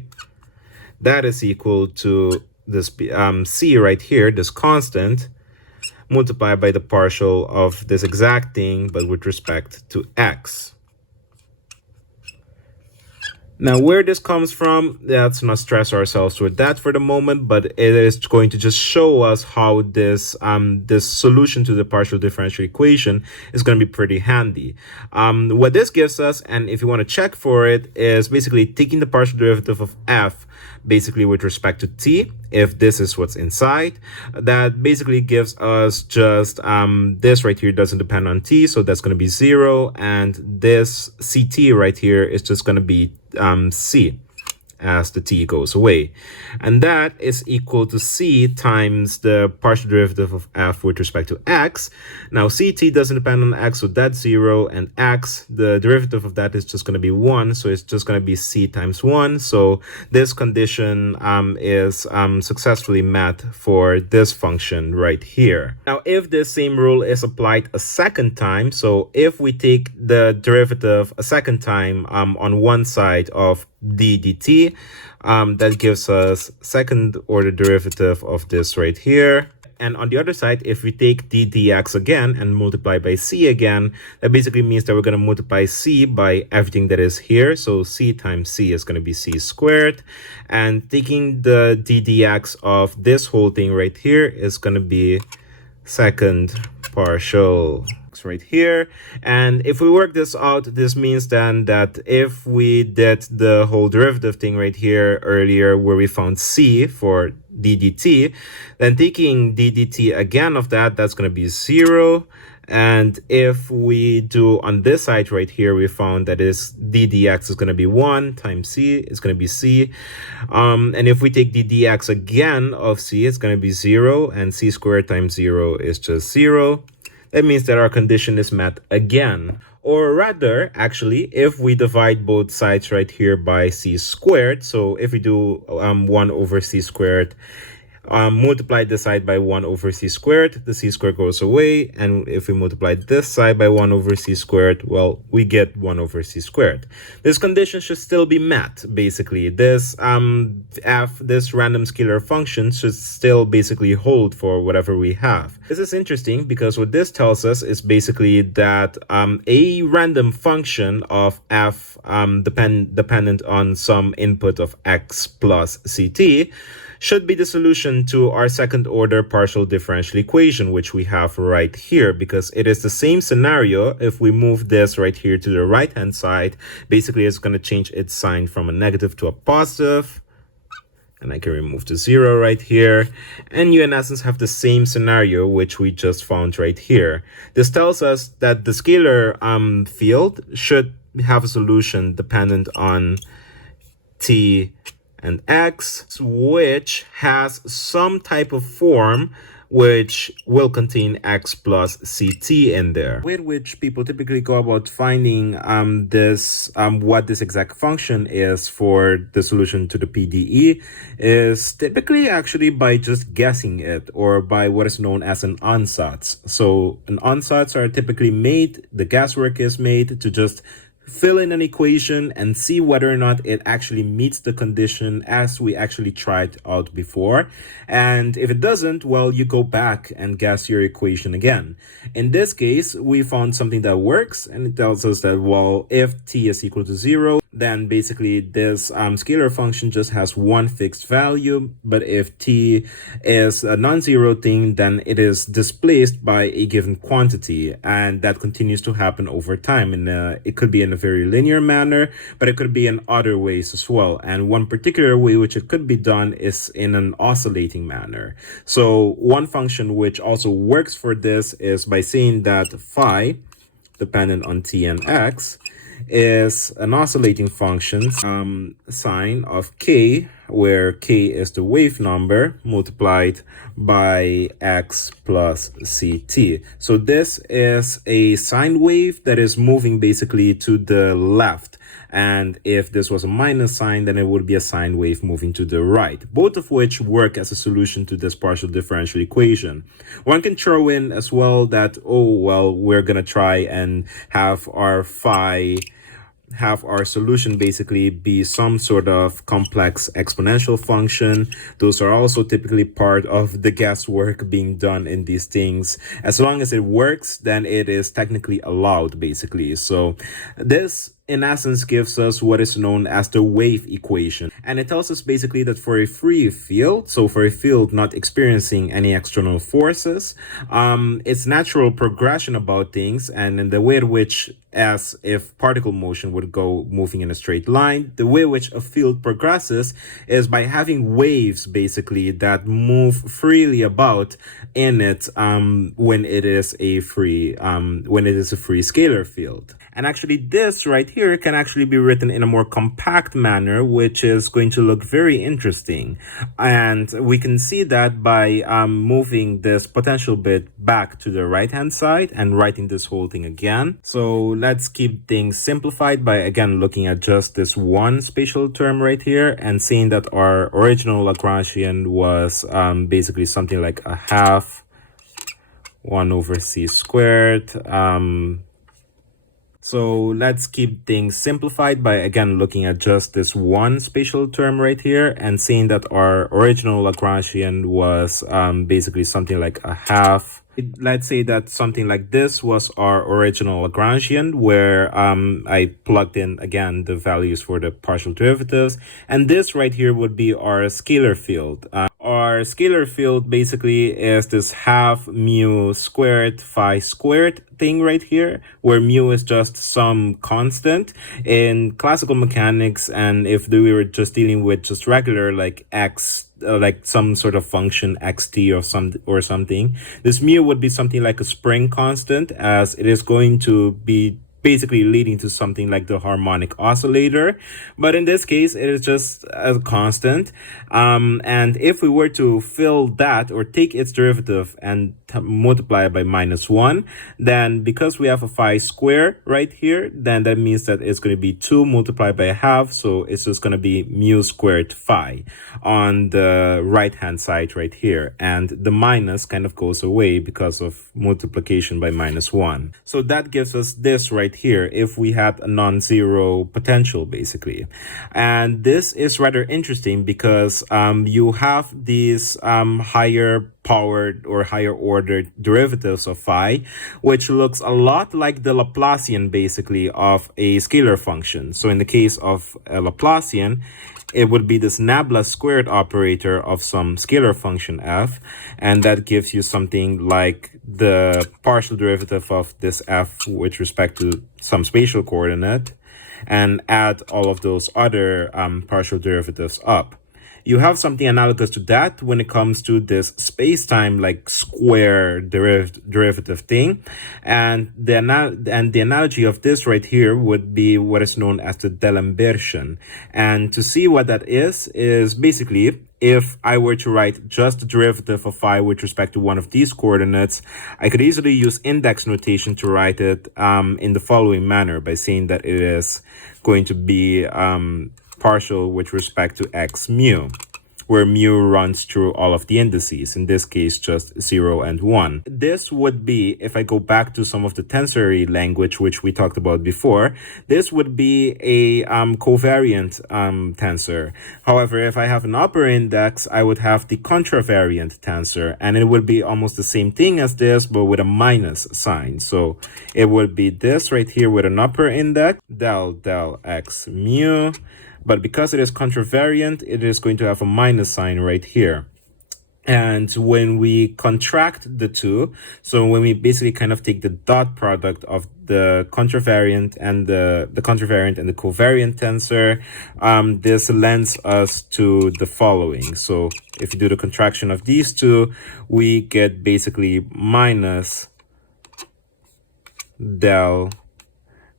That is equal to this c right here, this constant, multiplied by the partial of this exact thing, but with respect to x. Now, where this comes from, let's not stress ourselves with that for the moment, but it is going to just show us how this this solution to the partial differential equation is going to be pretty handy. What this gives us, and if you want to check for it, is basically taking the partial derivative of f basically with respect to t, if this is what's inside. That basically gives us just this right here doesn't depend on t, so that's going to be 0, and this ct right here is just going to be c as the t goes away, and that is equal to c times the partial derivative of f with respect to x. Now ct doesn't depend on x, so that's 0, and x, the derivative of that is just going to be 1, so it's just going to be c times 1. So this condition is successfully met for this function right here. Now if this same rule is applied a second time, so if we take the derivative a second time on one side of d dt, that gives us second order derivative of this right here. And on the other side, if we take d dx again and multiply by c again, that basically means that we're going to multiply c by everything that is here. So c times c is going to be c squared. And taking the d dx of this whole thing right here is going to be second partial right here. And if we work this out, this means then that if we did the whole derivative thing right here earlier where we found c for d dt, then taking d dt again of that, that's going to be 0. And if we do on this side right here, we found that is d dx is going to be 1 times c is going to be c. And if we take d dx again of c, it's going to be 0, and c squared times 0 is just 0. That means that our condition is met again. Or rather, actually, if we divide both sides right here by c squared, so if we do 1 over c squared, multiply this side by 1 over c squared, the c squared goes away, and if we multiply this side by 1 over c squared, well, we get 1 over c squared. This condition should still be met, basically. This this random scalar function should still basically hold for whatever we have. This is interesting because what this tells us is basically that a random function of f dependent on some input of x plus ct should be the solution to our second order partial differential equation, which we have right here, because it is the same scenario. If we move this right here to the right hand side, basically it's going to change its sign from a negative to a positive, and I can remove the 0 right here, and you in essence have the same scenario which we just found right here. This tells us that the scalar field should have a solution dependent on t and x, which has some type of form which will contain x plus ct in there, with which people typically go about finding what this exact function is for the solution to the PDE is typically actually by just guessing it, or by what is known as an ansatz. So an ansatz are typically made, the guesswork is made to just fill in an equation and see whether or not it actually meets the condition as we actually tried out before. And if it doesn't, well, you go back and guess your equation again. In this case, we found something that works, and it tells us that, well, if t is equal to 0, then basically this scalar function just has one fixed value. But if t is a non-zero thing, then it is displaced by a given quantity, and that continues to happen over time. And it could be in a very linear manner, but it could be in other ways as well. And one particular way which it could be done is in an oscillating manner. So one function which also works for this is by saying that phi, dependent on t and x, is an oscillating function sine of k, where k is the wave number multiplied by x plus ct. So this is a sine wave that is moving basically to the left. And if this was a minus sign, then it would be a sine wave moving to the right, both of which work as a solution to this partial differential equation. One can throw in as well that, oh, well, we're going to try and have our solution basically be some sort of complex exponential function. Those are also typically part of the guesswork being done in these things. As long as it works, then it is technically allowed, basically. So this, in essence, gives us what is known as the wave equation. And it tells us basically that for a free field, so for a field not experiencing any external forces, its natural progression about things, and in the way in which, as if particle motion would go moving in a straight line, the way in which a field progresses is by having waves basically that move freely about in it when it is a free scalar field. And actually this right here can actually be written in a more compact manner, which is going to look very interesting. And we can see that by moving this potential bit back to the right hand side and writing this whole thing again. So let's keep things simplified by again looking at just this one spatial term right here and seeing that our original Lagrangian was basically something like a half 1 over c squared. So let's keep things simplified by again looking at just this one spatial term right here and seeing that our original Lagrangian was basically something like a half. Let's say that something like this was our original Lagrangian, where I plugged in again the values for the partial derivatives, and this right here would be our scalar field. Our scalar field basically is this half mu squared phi squared thing right here, where mu is just some constant in classical mechanics. And if we were just dealing with just regular like x, like some sort of function xt or something, this mu would be something like a spring constant, as it is going to be basically leading to something like the harmonic oscillator. But in this case, it is just a constant. And if we were to fill that or take its derivative and multiply it by -1, then because we have a phi square right here, then that means that it's going to be 2 multiplied by a half. So it's just going to be mu squared phi on the right hand side right here. And the minus kind of goes away because of multiplication by -1. So that gives us this right here if we had a non-zero potential basically. And this is rather interesting because you have these higher powered or higher ordered derivatives of phi, which looks a lot like the Laplacian basically of a scalar function. So in the case of a Laplacian, it would be this nabla squared operator of some scalar function f, and that gives you something like the partial derivative of this f with respect to some spatial coordinate, and add all of those other partial derivatives up. You have something analogous to that when it comes to this space-time like square derivative thing. And the analogy of this right here would be what is known as the Delem version. And to see what that is basically, if I were to write just the derivative of phi with respect to one of these coordinates, I could easily use index notation to write it in the following manner by saying that it is going to be partial with respect to x mu. where mu runs through all of the indices, in this case just 0 and 1. This would be, if I go back to some of the tensor language which we talked about before, this would be a covariant tensor. However, if I have an upper index, I would have the contravariant tensor, and it would be almost the same thing as this but with a minus sign. So it would be this right here with an upper index, del x mu, but because it is contravariant, it is going to have a minus sign right here. And when we contract the two, so when we basically kind of take the dot product of the contravariant and the contravariant and the covariant tensor, this lends us to the following. So if you do the contraction of these two, we get basically minus del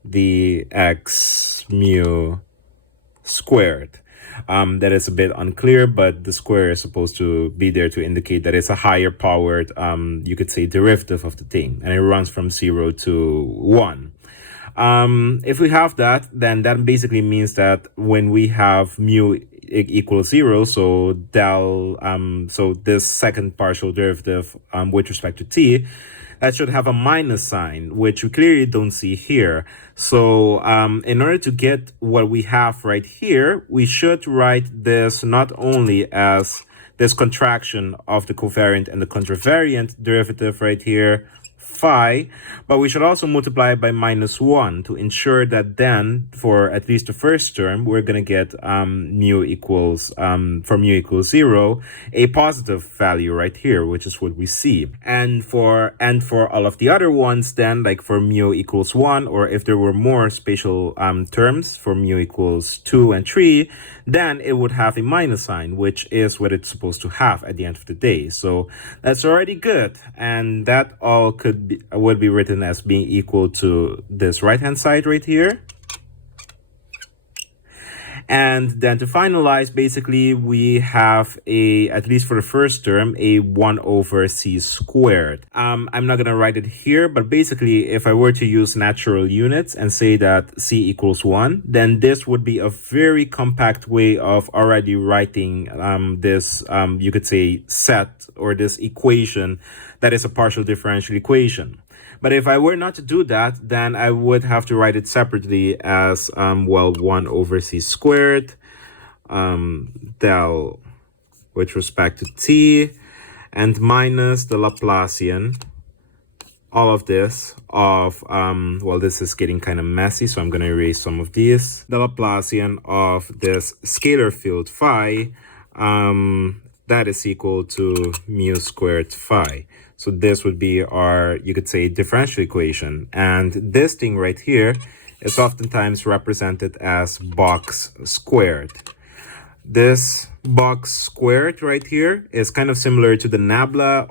dx mu squared. That is a bit unclear, but the square is supposed to be there to indicate that it's a higher powered, you could say, derivative of the thing, and it runs from 0 to 1. If we have that, then that basically means that when we have mu equals 0, so del, so this second partial derivative with respect to t, that should have a minus sign, which we clearly don't see here. So in order to get what we have right here, we should write this not only as this contraction of the covariant and the contravariant derivative right here, phi, but we should also multiply by -1 to ensure that then, for at least the first term, we're going to get mu equals, for mu equals 0, a positive value right here, which is what we see. And for all of the other ones then, like for mu equals 1, or if there were more spatial terms for mu equals 2 and 3, then it would have a minus sign, which is what it's supposed to have at the end of the day. So that's already good, and that all would be written as being equal to this right hand side right here. And then to finalize, basically we have at least for the first term, a 1 over c squared. I'm not going to write it here, but basically if I were to use natural units and say that c equals 1, then this would be a very compact way of already writing this, you could say, set or this equation that is a partial differential equation. But if I were not to do that, then I would have to write it separately as, well, 1 over c squared, del with respect to t, and minus the Laplacian, all of this of, well, this is getting kind of messy, so I'm going to erase some of these. The Laplacian of this scalar field phi, that is equal to mu squared phi. So this would be our, you could say, differential equation. And this thing right here is oftentimes represented as box squared. This box squared right here is kind of similar to the nabla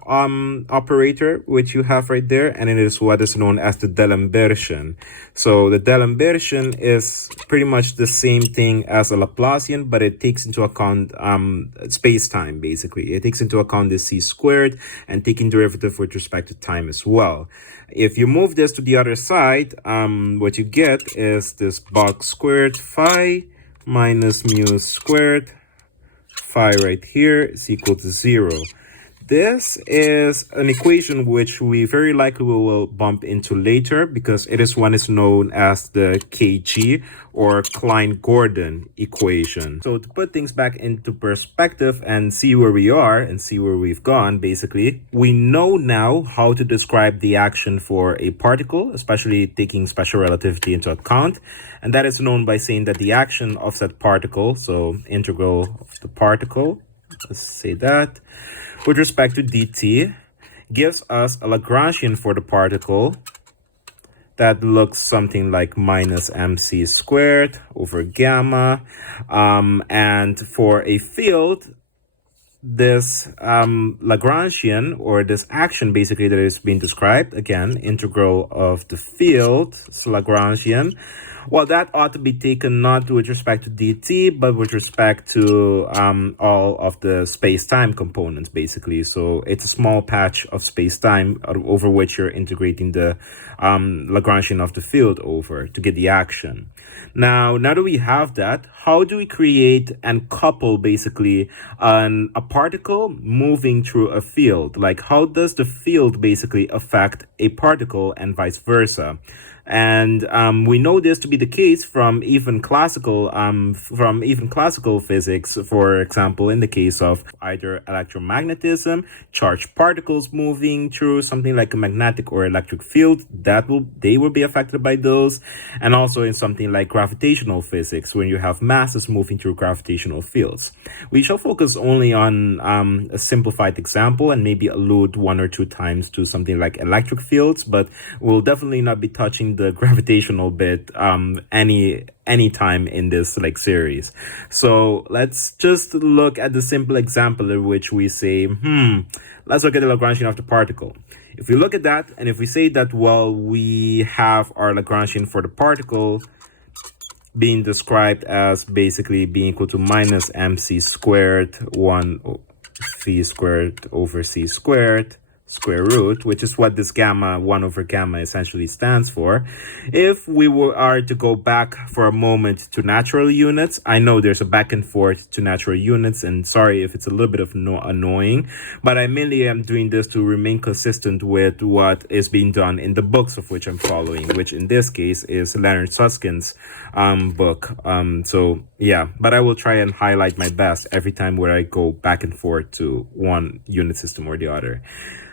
operator, which you have right there, and it is what is known as the Delem version. So the Delem version is pretty much the same thing as a Laplacian, but it takes into account space-time, basically. It takes into account the c squared and taking derivative with respect to time as well. If you move this to the other side, what you get is this box squared phi minus mu squared phi right here is equal to 0. This is an equation which we very likely will bump into later because it is one is known as the KG or Klein-Gordon equation. So to put things back into perspective and see where we are and see where we've gone, basically, we know now how to describe the action for a particle, especially taking special relativity into account. And that is known by saying that the action of that particle, so integral of the particle, let's say that, with respect to dt, gives us a Lagrangian for the particle that looks something like minus mc squared over gamma. And for a field, this Lagrangian, or this action basically that is being described, again, integral of the field, Lagrangian, Well, that ought to be taken not with respect to dt, but with respect to all of the space-time components, basically. So it's a small patch of space-time over which you're integrating the Lagrangian of the field over to get the action. Now that we have that, how do we create and couple basically a particle moving through a field? Like, how does the field basically affect a particle and vice versa? And we know this to be the case from even classical physics. For example, in the case of either electromagnetism, charged particles moving through something like a magnetic or electric field, they will be affected by those. And also in something like gravitational physics, when you have masses moving through gravitational fields. We shall focus only on a simplified example and maybe allude one or two times to something like electric fields, but we'll definitely not be touching the gravitational bit any time in this series. So let's just look at the simple example in which we say, let's look at the Lagrangian of the particle. If we look at that, and if we say that, well, we have our Lagrangian for the particle being described as basically being equal to minus mc squared 1 v squared over c squared square root, which is what this gamma 1 over gamma essentially stands for. If we are to go back for a moment to natural units, I know there's a back and forth to natural units, and sorry if it's a little bit of annoying, but I mainly am doing this to remain consistent with what is being done in the books of which I'm following, which in this case is Leonard Susskind's book. So yeah, but I will try and highlight my best every time where I go back and forth to one unit system or the other.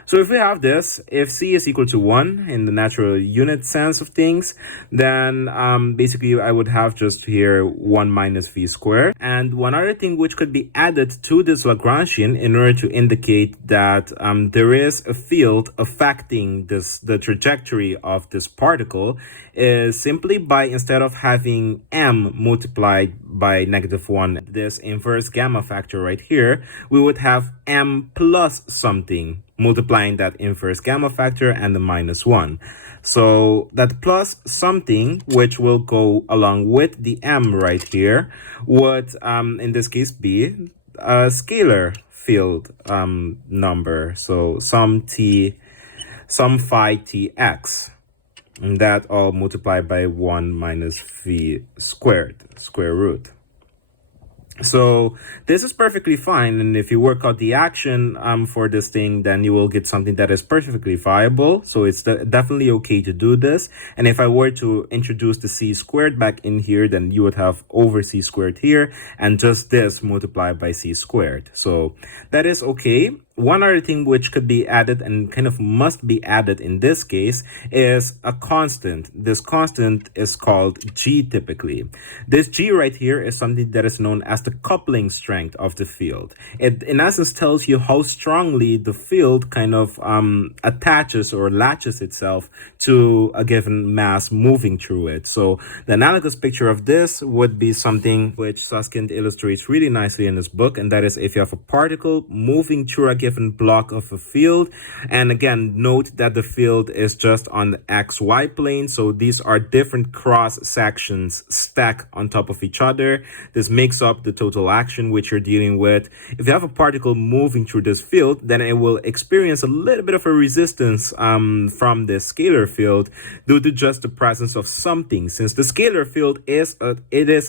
So if we have this, if c is equal to 1 in the natural unit sense of things, then basically I would have just here 1 minus v squared. And one other thing which could be added to this Lagrangian in order to indicate that there is a field affecting the trajectory of this particle is simply by, instead of having m multiplied by -1, this inverse gamma factor right here, we would have m plus something multiplying that inverse gamma factor and the -1. So that plus something, which will go along with the m right here, would in this case be a scalar field number. So some phi tx, and that all multiplied by 1 minus v squared square root. So this is perfectly fine, and if you work out the action for this thing, then you will get something that is perfectly viable. So it's definitely okay to do this. And if I were to introduce the c squared back in here, then you would have over c squared here, and just this multiplied by c squared. So that is okay. One other thing which could be added and kind of must be added in this case is a constant. This constant is called G typically. This G right here is something that is known as the coupling strength of the field. It in essence tells you how strongly the field kind of attaches or latches itself to a given mass moving through it. So the analogous picture of this would be something which Susskind illustrates really nicely in his book, and that is if you have a particle moving through a given block of a field, and again note that the field is just on the xy plane, so these are different cross sections stacked on top of each other. This makes up the total action which you're dealing with. If you have a particle moving through this field, then it will experience a little bit of a resistance from this scalar field due to just the presence of something, since the scalar field is a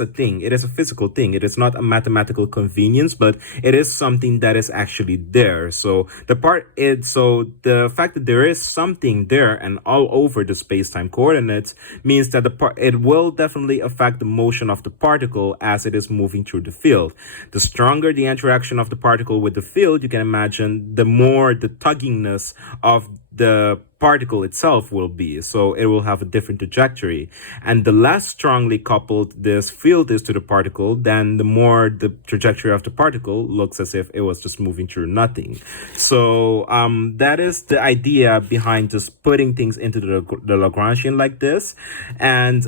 thing, it is a physical thing, it is not a mathematical convenience, but it is something that is actually there. So the fact that there is something there and all over the space-time coordinates means that it will definitely affect the motion of the particle as it is moving through the field. The stronger the interaction of the particle with the field, you can imagine, the more the tuggingness of the particle itself will be, so it will have a different trajectory. And the less strongly coupled this field is to the particle, then the more the trajectory of the particle looks as if it was just moving through nothing. So that is the idea behind just putting things into the Lagrangian like this, and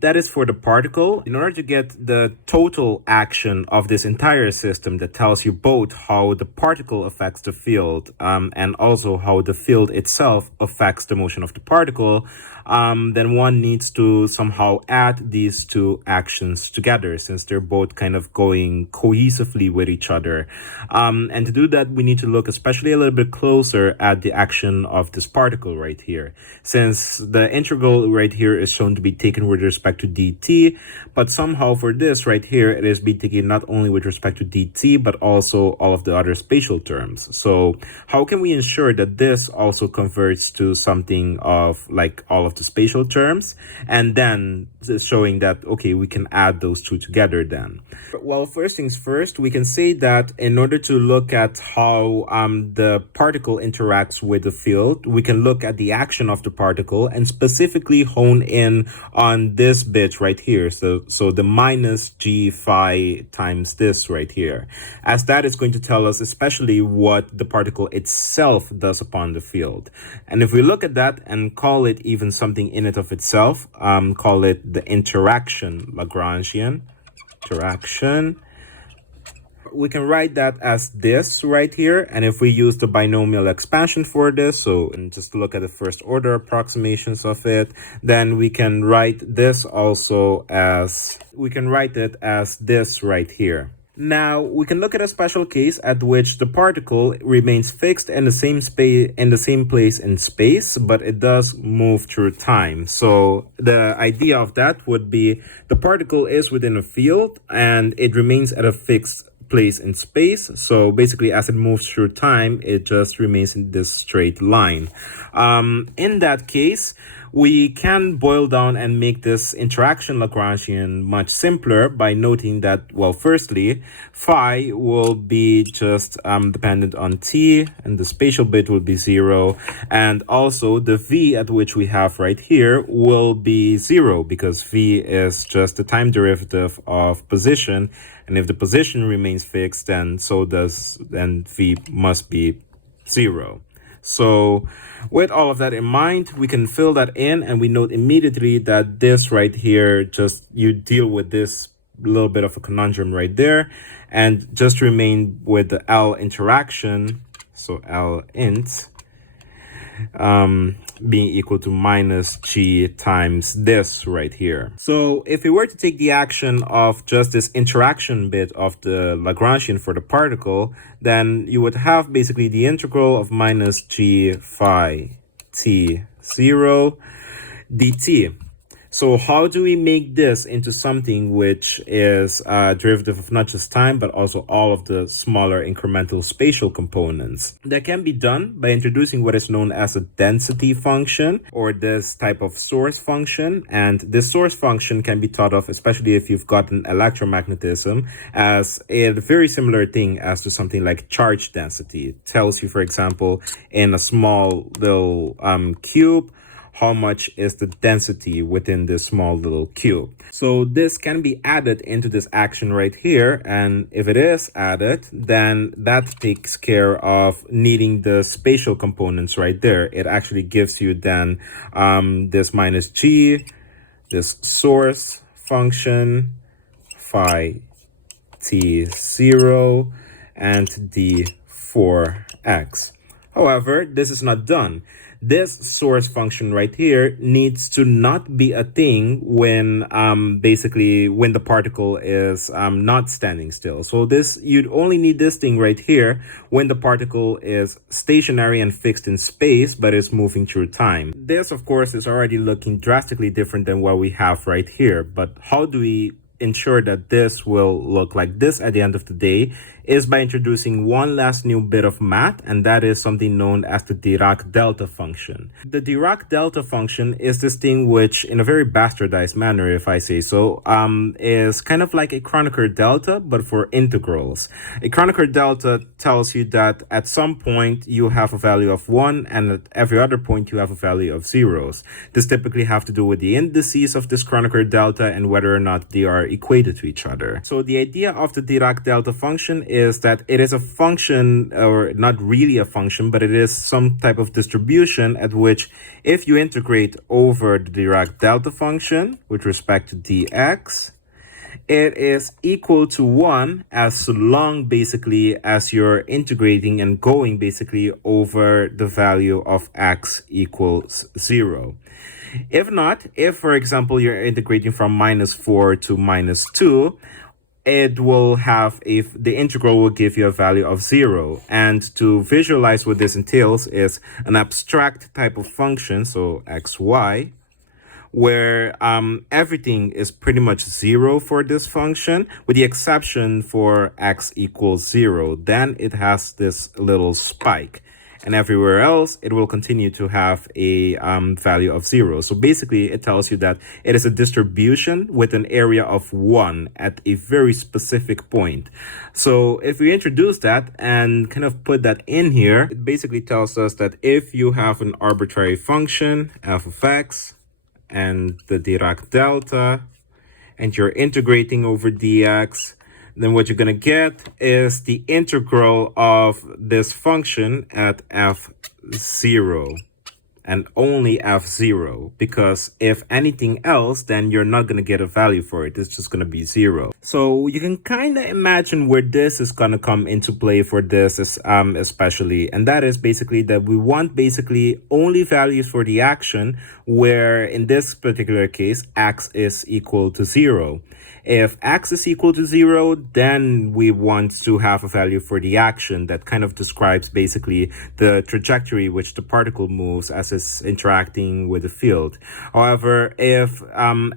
that is for the particle. In order to get the total action of this entire system that tells you both how the particle affects the field and also how the field itself affects the motion of the particle, then one needs to somehow add these two actions together since they're both kind of going cohesively with each other. And to do that, we need to look especially a little bit closer at the action of this particle right here, since the integral right here is shown to be taken with respect to dt, but somehow for this right here, it is being taken not only with respect to dt, but also all of the other spatial terms. So how can we ensure that this also converts to something of like all of the spatial terms, and then showing that, okay, we can add those two together then? Well, first things first, we can say that in order to look at how the particle interacts with the field, we can look at the action of the particle and specifically hone in on this bit right here. So the minus g phi times this right here, as that is going to tell us especially what the particle itself does upon the field. And if we look at that and call it even something in and of itself, call it the interaction Lagrangian, interaction, we can write that as this right here. And if we use the binomial expansion for this, so and just to look at the first order approximations of it, then we can write this also as, we can write it as this right here. Now we can look at a special case at which the particle remains fixed in the same space, in the same place in space, but it does move through time. So the idea of that would be the particle is within a field and it remains at a fixed place in space. So basically, as it moves through time, it just remains in this straight line. In that case, we can boil down and make this interaction Lagrangian much simpler by noting that, well, firstly, phi will be just dependent on t, and the spatial bit will be 0, and also the v at which we have right here will be 0 because v is just the time derivative of position, and if the position remains fixed, then v must be 0. So with all of that in mind, we can fill that in, and we note immediately that this right here, just you deal with this little bit of a conundrum right there, and just remain with the L interaction, so L int, being equal to minus g times this right here. So if we were to take the action of just this interaction bit of the Lagrangian for the particle, then you would have basically the integral of minus g phi t0 dt. So how do we make this into something which is a derivative of not just time, but also all of the smaller incremental spatial components? That can be done by introducing what is known as a density function, or this type of source function. And this source function can be thought of, especially if you've gotten electromagnetism, as a very similar thing as to something like charge density. It tells you, for example, in a small little cube, how much is the density within this small little cube. So this can be added into this action right here, and if it is added, then that takes care of needing the spatial components right there. It actually gives you then this minus g, this source function, phi t0, and d4x. However, this is not done. This source function right here needs to not be a thing when basically when the particle is not standing still. So this, you'd only need this thing right here when the particle is stationary and fixed in space but is moving through time. This, of course, is already looking drastically different than what we have right here. But how do we ensure that this will look like this at the end of the day is by introducing one last new bit of math, and that is something known as the Dirac delta function. The Dirac delta function is this thing which, in a very bastardized manner, if I say so, is kind of like a Kronecker delta, but for integrals. A Kronecker delta tells you that at some point you have a value of 1, and at every other point you have a value of zeros. This typically have to do with the indices of this Kronecker delta and whether or not they are equated to each other. So the idea of the Dirac delta function is that it is a function, or not really a function, but it is some type of distribution at which if you integrate over the Dirac delta function with respect to dx, it is equal to 1 as long basically as you're integrating and going basically over the value of x equals 0. If not, if for example you're integrating from -4 to -2, it will have the integral will give you a value of 0. And to visualize what this entails is an abstract type of function, so xy, where everything is pretty much 0 for this function, with the exception for x equals 0. Then it has this little spike. And everywhere else, it will continue to have a value of 0. So basically, it tells you that it is a distribution with an area of 1 at a very specific point. So if we introduce that and kind of put that in here, it basically tells us that if you have an arbitrary function, f of x, and the Dirac delta, and you're integrating over dx, then what you're going to get is the integral of this function at f0 and only f0, because if anything else, then you're not going to get a value for it. It's just going to be 0. So you can kind of imagine where this is going to come into play for this especially, and that is basically that we want basically only values for the action, where in this particular case x is equal to 0. If x is equal to 0, then we want to have a value for the action that kind of describes basically the trajectory which the particle moves as it's interacting with the field. However, if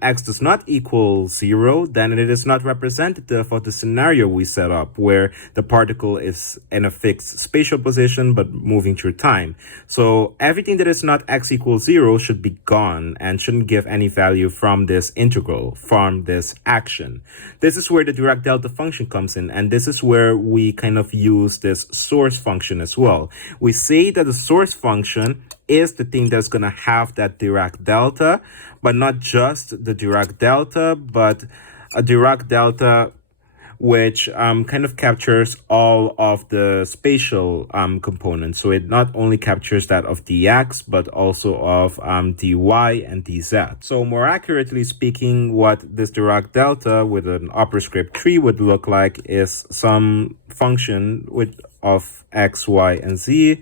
x does not equal 0, then it is not representative of the scenario we set up, where the particle is in a fixed spatial position but moving through time. So everything that is not x equals 0 should be gone and shouldn't give any value from this integral, from this action. This is where the Dirac delta function comes in, and this is where we kind of use this source function as well. We say that the source function is the thing that's going to have that Dirac delta, but not just the Dirac delta, but a Dirac delta which kind of captures all of the spatial components. So it not only captures that of dx, but also of dy and dz. So more accurately speaking, what this Dirac delta with an upper script 3 would look like is some function of x, y, and z.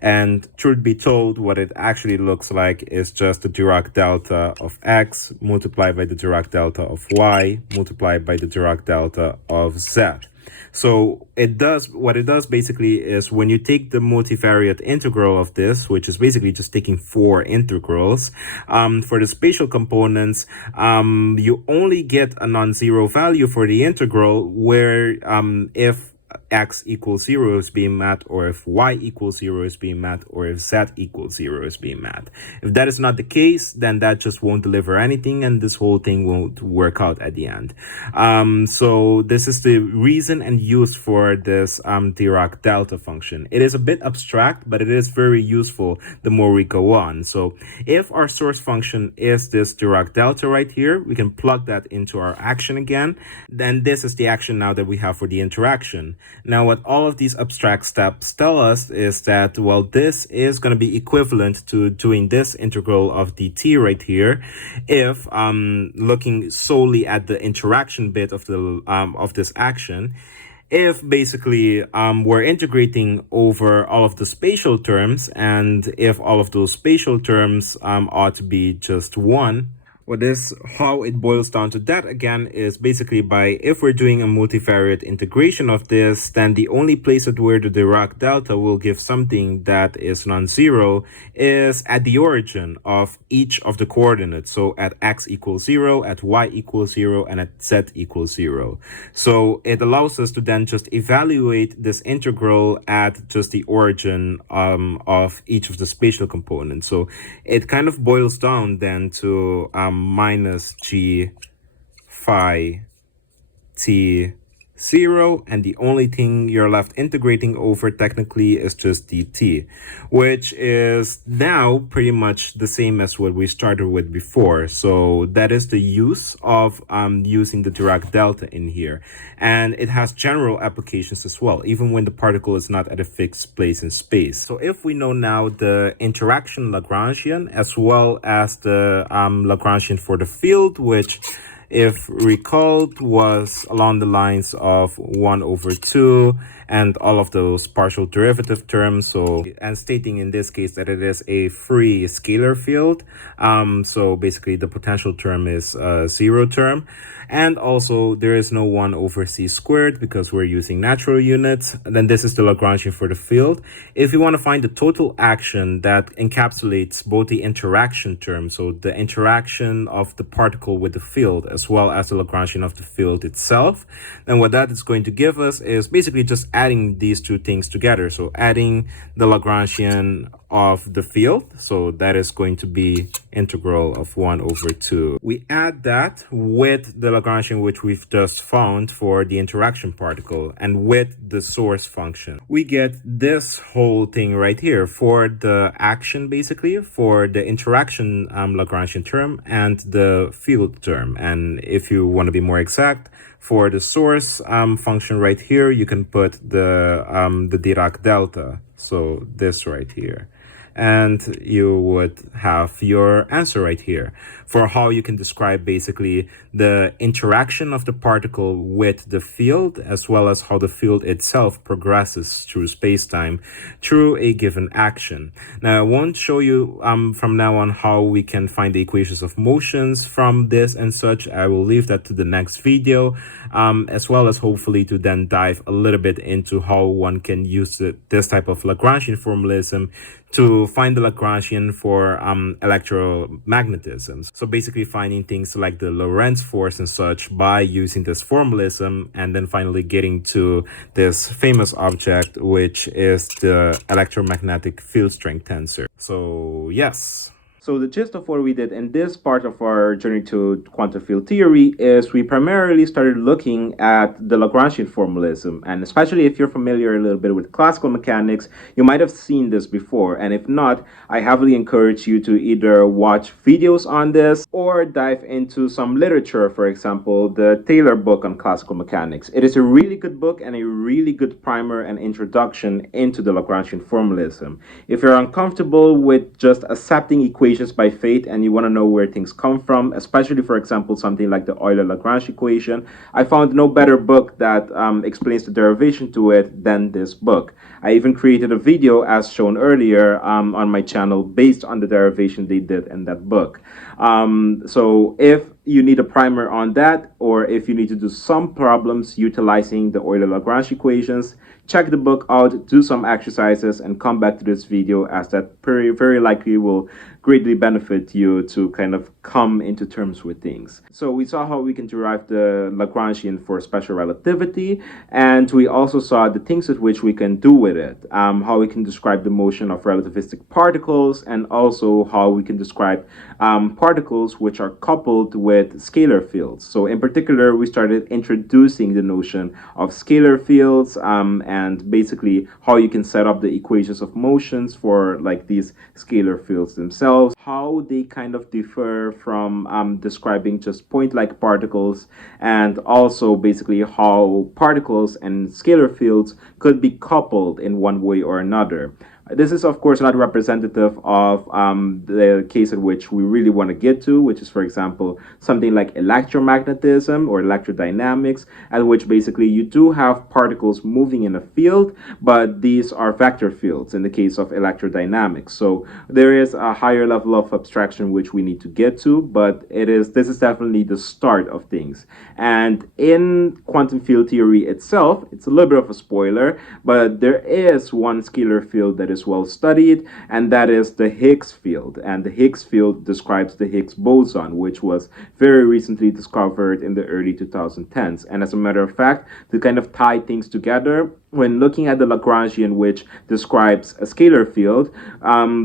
And truth be told, what it actually looks like is just the Dirac delta of x multiplied by the Dirac delta of y multiplied by the Dirac delta of z. So what it does basically is when you take the multivariate integral of this, which is basically just taking 4 integrals, for the spatial components, you only get a non-zero value for the integral where if x equals 0 is being met, or if y equals 0 is being met, or if z equals 0 is being met. If that is not the case, then that just won't deliver anything, and this whole thing won't work out at the end. So this is the reason and use for this Dirac delta function. It is a bit abstract, but it is very useful the more we go on. So if our source function is this Dirac delta right here, we can plug that into our action again. Then this is the action now that we have for the interaction. Now, what all of these abstract steps tell us is that, well, this is going to be equivalent to doing this integral of dt right here if looking solely at the interaction bit of the of this action. If basically we're integrating over all of the spatial terms, and if all of those spatial terms ought to be just 1. Well, how it boils down to that again is basically by, if we're doing a multivariate integration of this, then the only place at where the Dirac delta will give something that is non-zero is at the origin of each of the coordinates. So at x equals 0, at y equals 0, and at z equals 0. So it allows us to then just evaluate this integral at just the origin of each of the spatial components. So it kind of boils down then to minus g phi t 0, and the only thing you're left integrating over technically is just dt, which is now pretty much the same as what we started with before. So that is the use of using the Dirac delta in here, and it has general applications as well, even when the particle is not at a fixed place in space. So if we know now the interaction Lagrangian as well as the Lagrangian for the field, which if recalled, was along the lines of 1 over 2 and all of those partial derivative terms. So, and stating in this case that it is a free scalar field. So basically the potential term is a zero term. And also there is no 1 over c squared because we're using natural units. And then this is the Lagrangian for the field. If you want to find the total action that encapsulates both the interaction term, so the interaction of the particle with the field, as well as the Lagrangian of the field itself, then what that is going to give us is basically just adding these two things together. So adding the Lagrangian of the field, so that is going to be integral of 1 over 2. We add that with the Lagrangian which we've just found for the interaction particle and with the source function. We get this whole thing right here for the action, basically for the interaction Lagrangian term and the field term. And if you want to be more exact, for the source function right here, you can put the Dirac delta, so this right here, and you would have your answer right here for how you can describe basically the interaction of the particle with the field, as well as how the field itself progresses through space-time through a given action. Now, I won't show you from now on how we can find the equations of motions from this and such. I will leave that to the next video, as well as hopefully to then dive a little bit into how one can use this type of Lagrangian formalism to find the Lagrangian for electromagnetism. So basically finding things like the Lorentz force and such by using this formalism, and then finally getting to this famous object, which is the electromagnetic field strength tensor. So yes. So the gist of what we did in this part of our journey to quantum field theory is we primarily started looking at the Lagrangian formalism. And especially if you're familiar a little bit with classical mechanics, you might have seen this before. And if not, I heavily encourage you to either watch videos on this or dive into some literature, for example, the Taylor book on classical mechanics. It is a really good book and a really good primer and introduction into the Lagrangian formalism. If you're uncomfortable with just accepting equations by faith and you want to know where things come from, especially for example something like the Euler-Lagrange equation, I found no better book that explains the derivation to it than this book. I even created a video, as shown earlier, on my channel based on the derivation they did in that book. So if you need a primer on that, or if you need to do some problems utilizing the Euler-Lagrange equations, check the book out, do some exercises, and come back to this video, as that very likely will greatly benefit you to kind of come into terms with things. So we saw how we can derive the Lagrangian for special relativity, and we also saw the things with which we can do with it, how we can describe the motion of relativistic particles, and also how we can describe particles which are coupled with scalar fields. So in particular, we started introducing the notion of scalar fields, and basically how you can set up the equations of motions for like these scalar fields themselves, how they kind of differ from describing just point-like particles, and also basically how particles and scalar fields could be coupled in one way or another. This is, of course, not representative of the case in which we really want to get to, which is, for example, something like electromagnetism or electrodynamics, at which basically you do have particles moving in a field, but these are vector fields in the case of electrodynamics. So there is a higher level of abstraction which we need to get to, but this is definitely the start of things. And in quantum field theory itself, it's a little bit of a spoiler, but there is one scalar field that is well studied, and that is the Higgs field. And the Higgs field describes the Higgs boson, which was very recently discovered in the early 2010s. And as a matter of fact, to kind of tie things together, when looking at the Lagrangian, which describes a scalar field,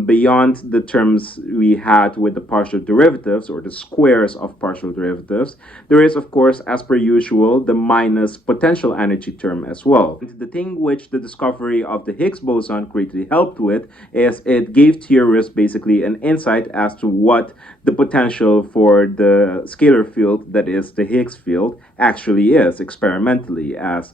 beyond the terms we had with the partial derivatives or the squares of partial derivatives, there is, of course, as per usual, the minus potential energy term as well. And the thing which the discovery of the Higgs boson greatly helped with is it gave theorists basically an insight as to what the potential for the scalar field, that is the Higgs field, actually is experimentally, as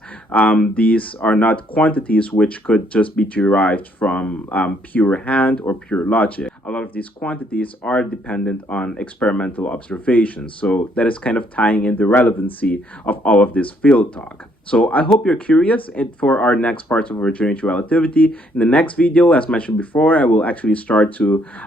these are not quantities which could just be derived from pure hand or pure logic. a lot of these quantities are dependent on experimental observations. So that is kind of tying in the relevancy of all of this field talk. So I hope you're curious for our next parts of our journey to relativity. In the next video, as mentioned before, I will actually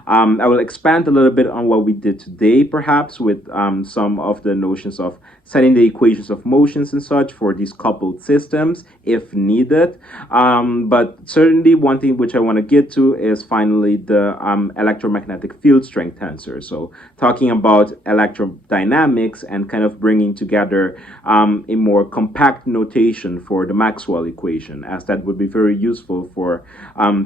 I will expand a little bit on what we did today, perhaps with some of the notions of setting the equations of motions and such for these coupled systems if needed. But certainly one thing which I want to get to is finally the electromagnetic field strength tensor. So talking about electrodynamics and kind of bringing together a more compact notation for the Maxwell equation, as that would be very useful for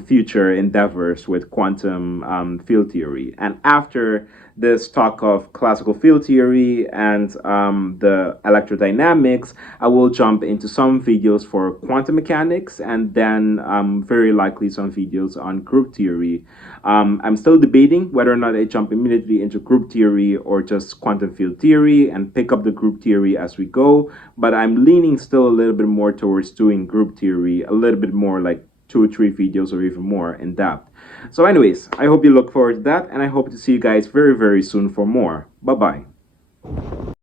future endeavors with quantum field theory. And after this talk of classical field theory and the electrodynamics, I will jump into some videos for quantum mechanics and then very likely some videos on group theory. I'm still debating whether or not I jump immediately into group theory or just quantum field theory and pick up the group theory as we go, but I'm leaning still a little bit more towards doing group theory, a little bit more like 2 or 3 videos or even more in depth. So anyways, I hope you look forward to that, and I hope to see you guys very, very soon for more. Bye-bye.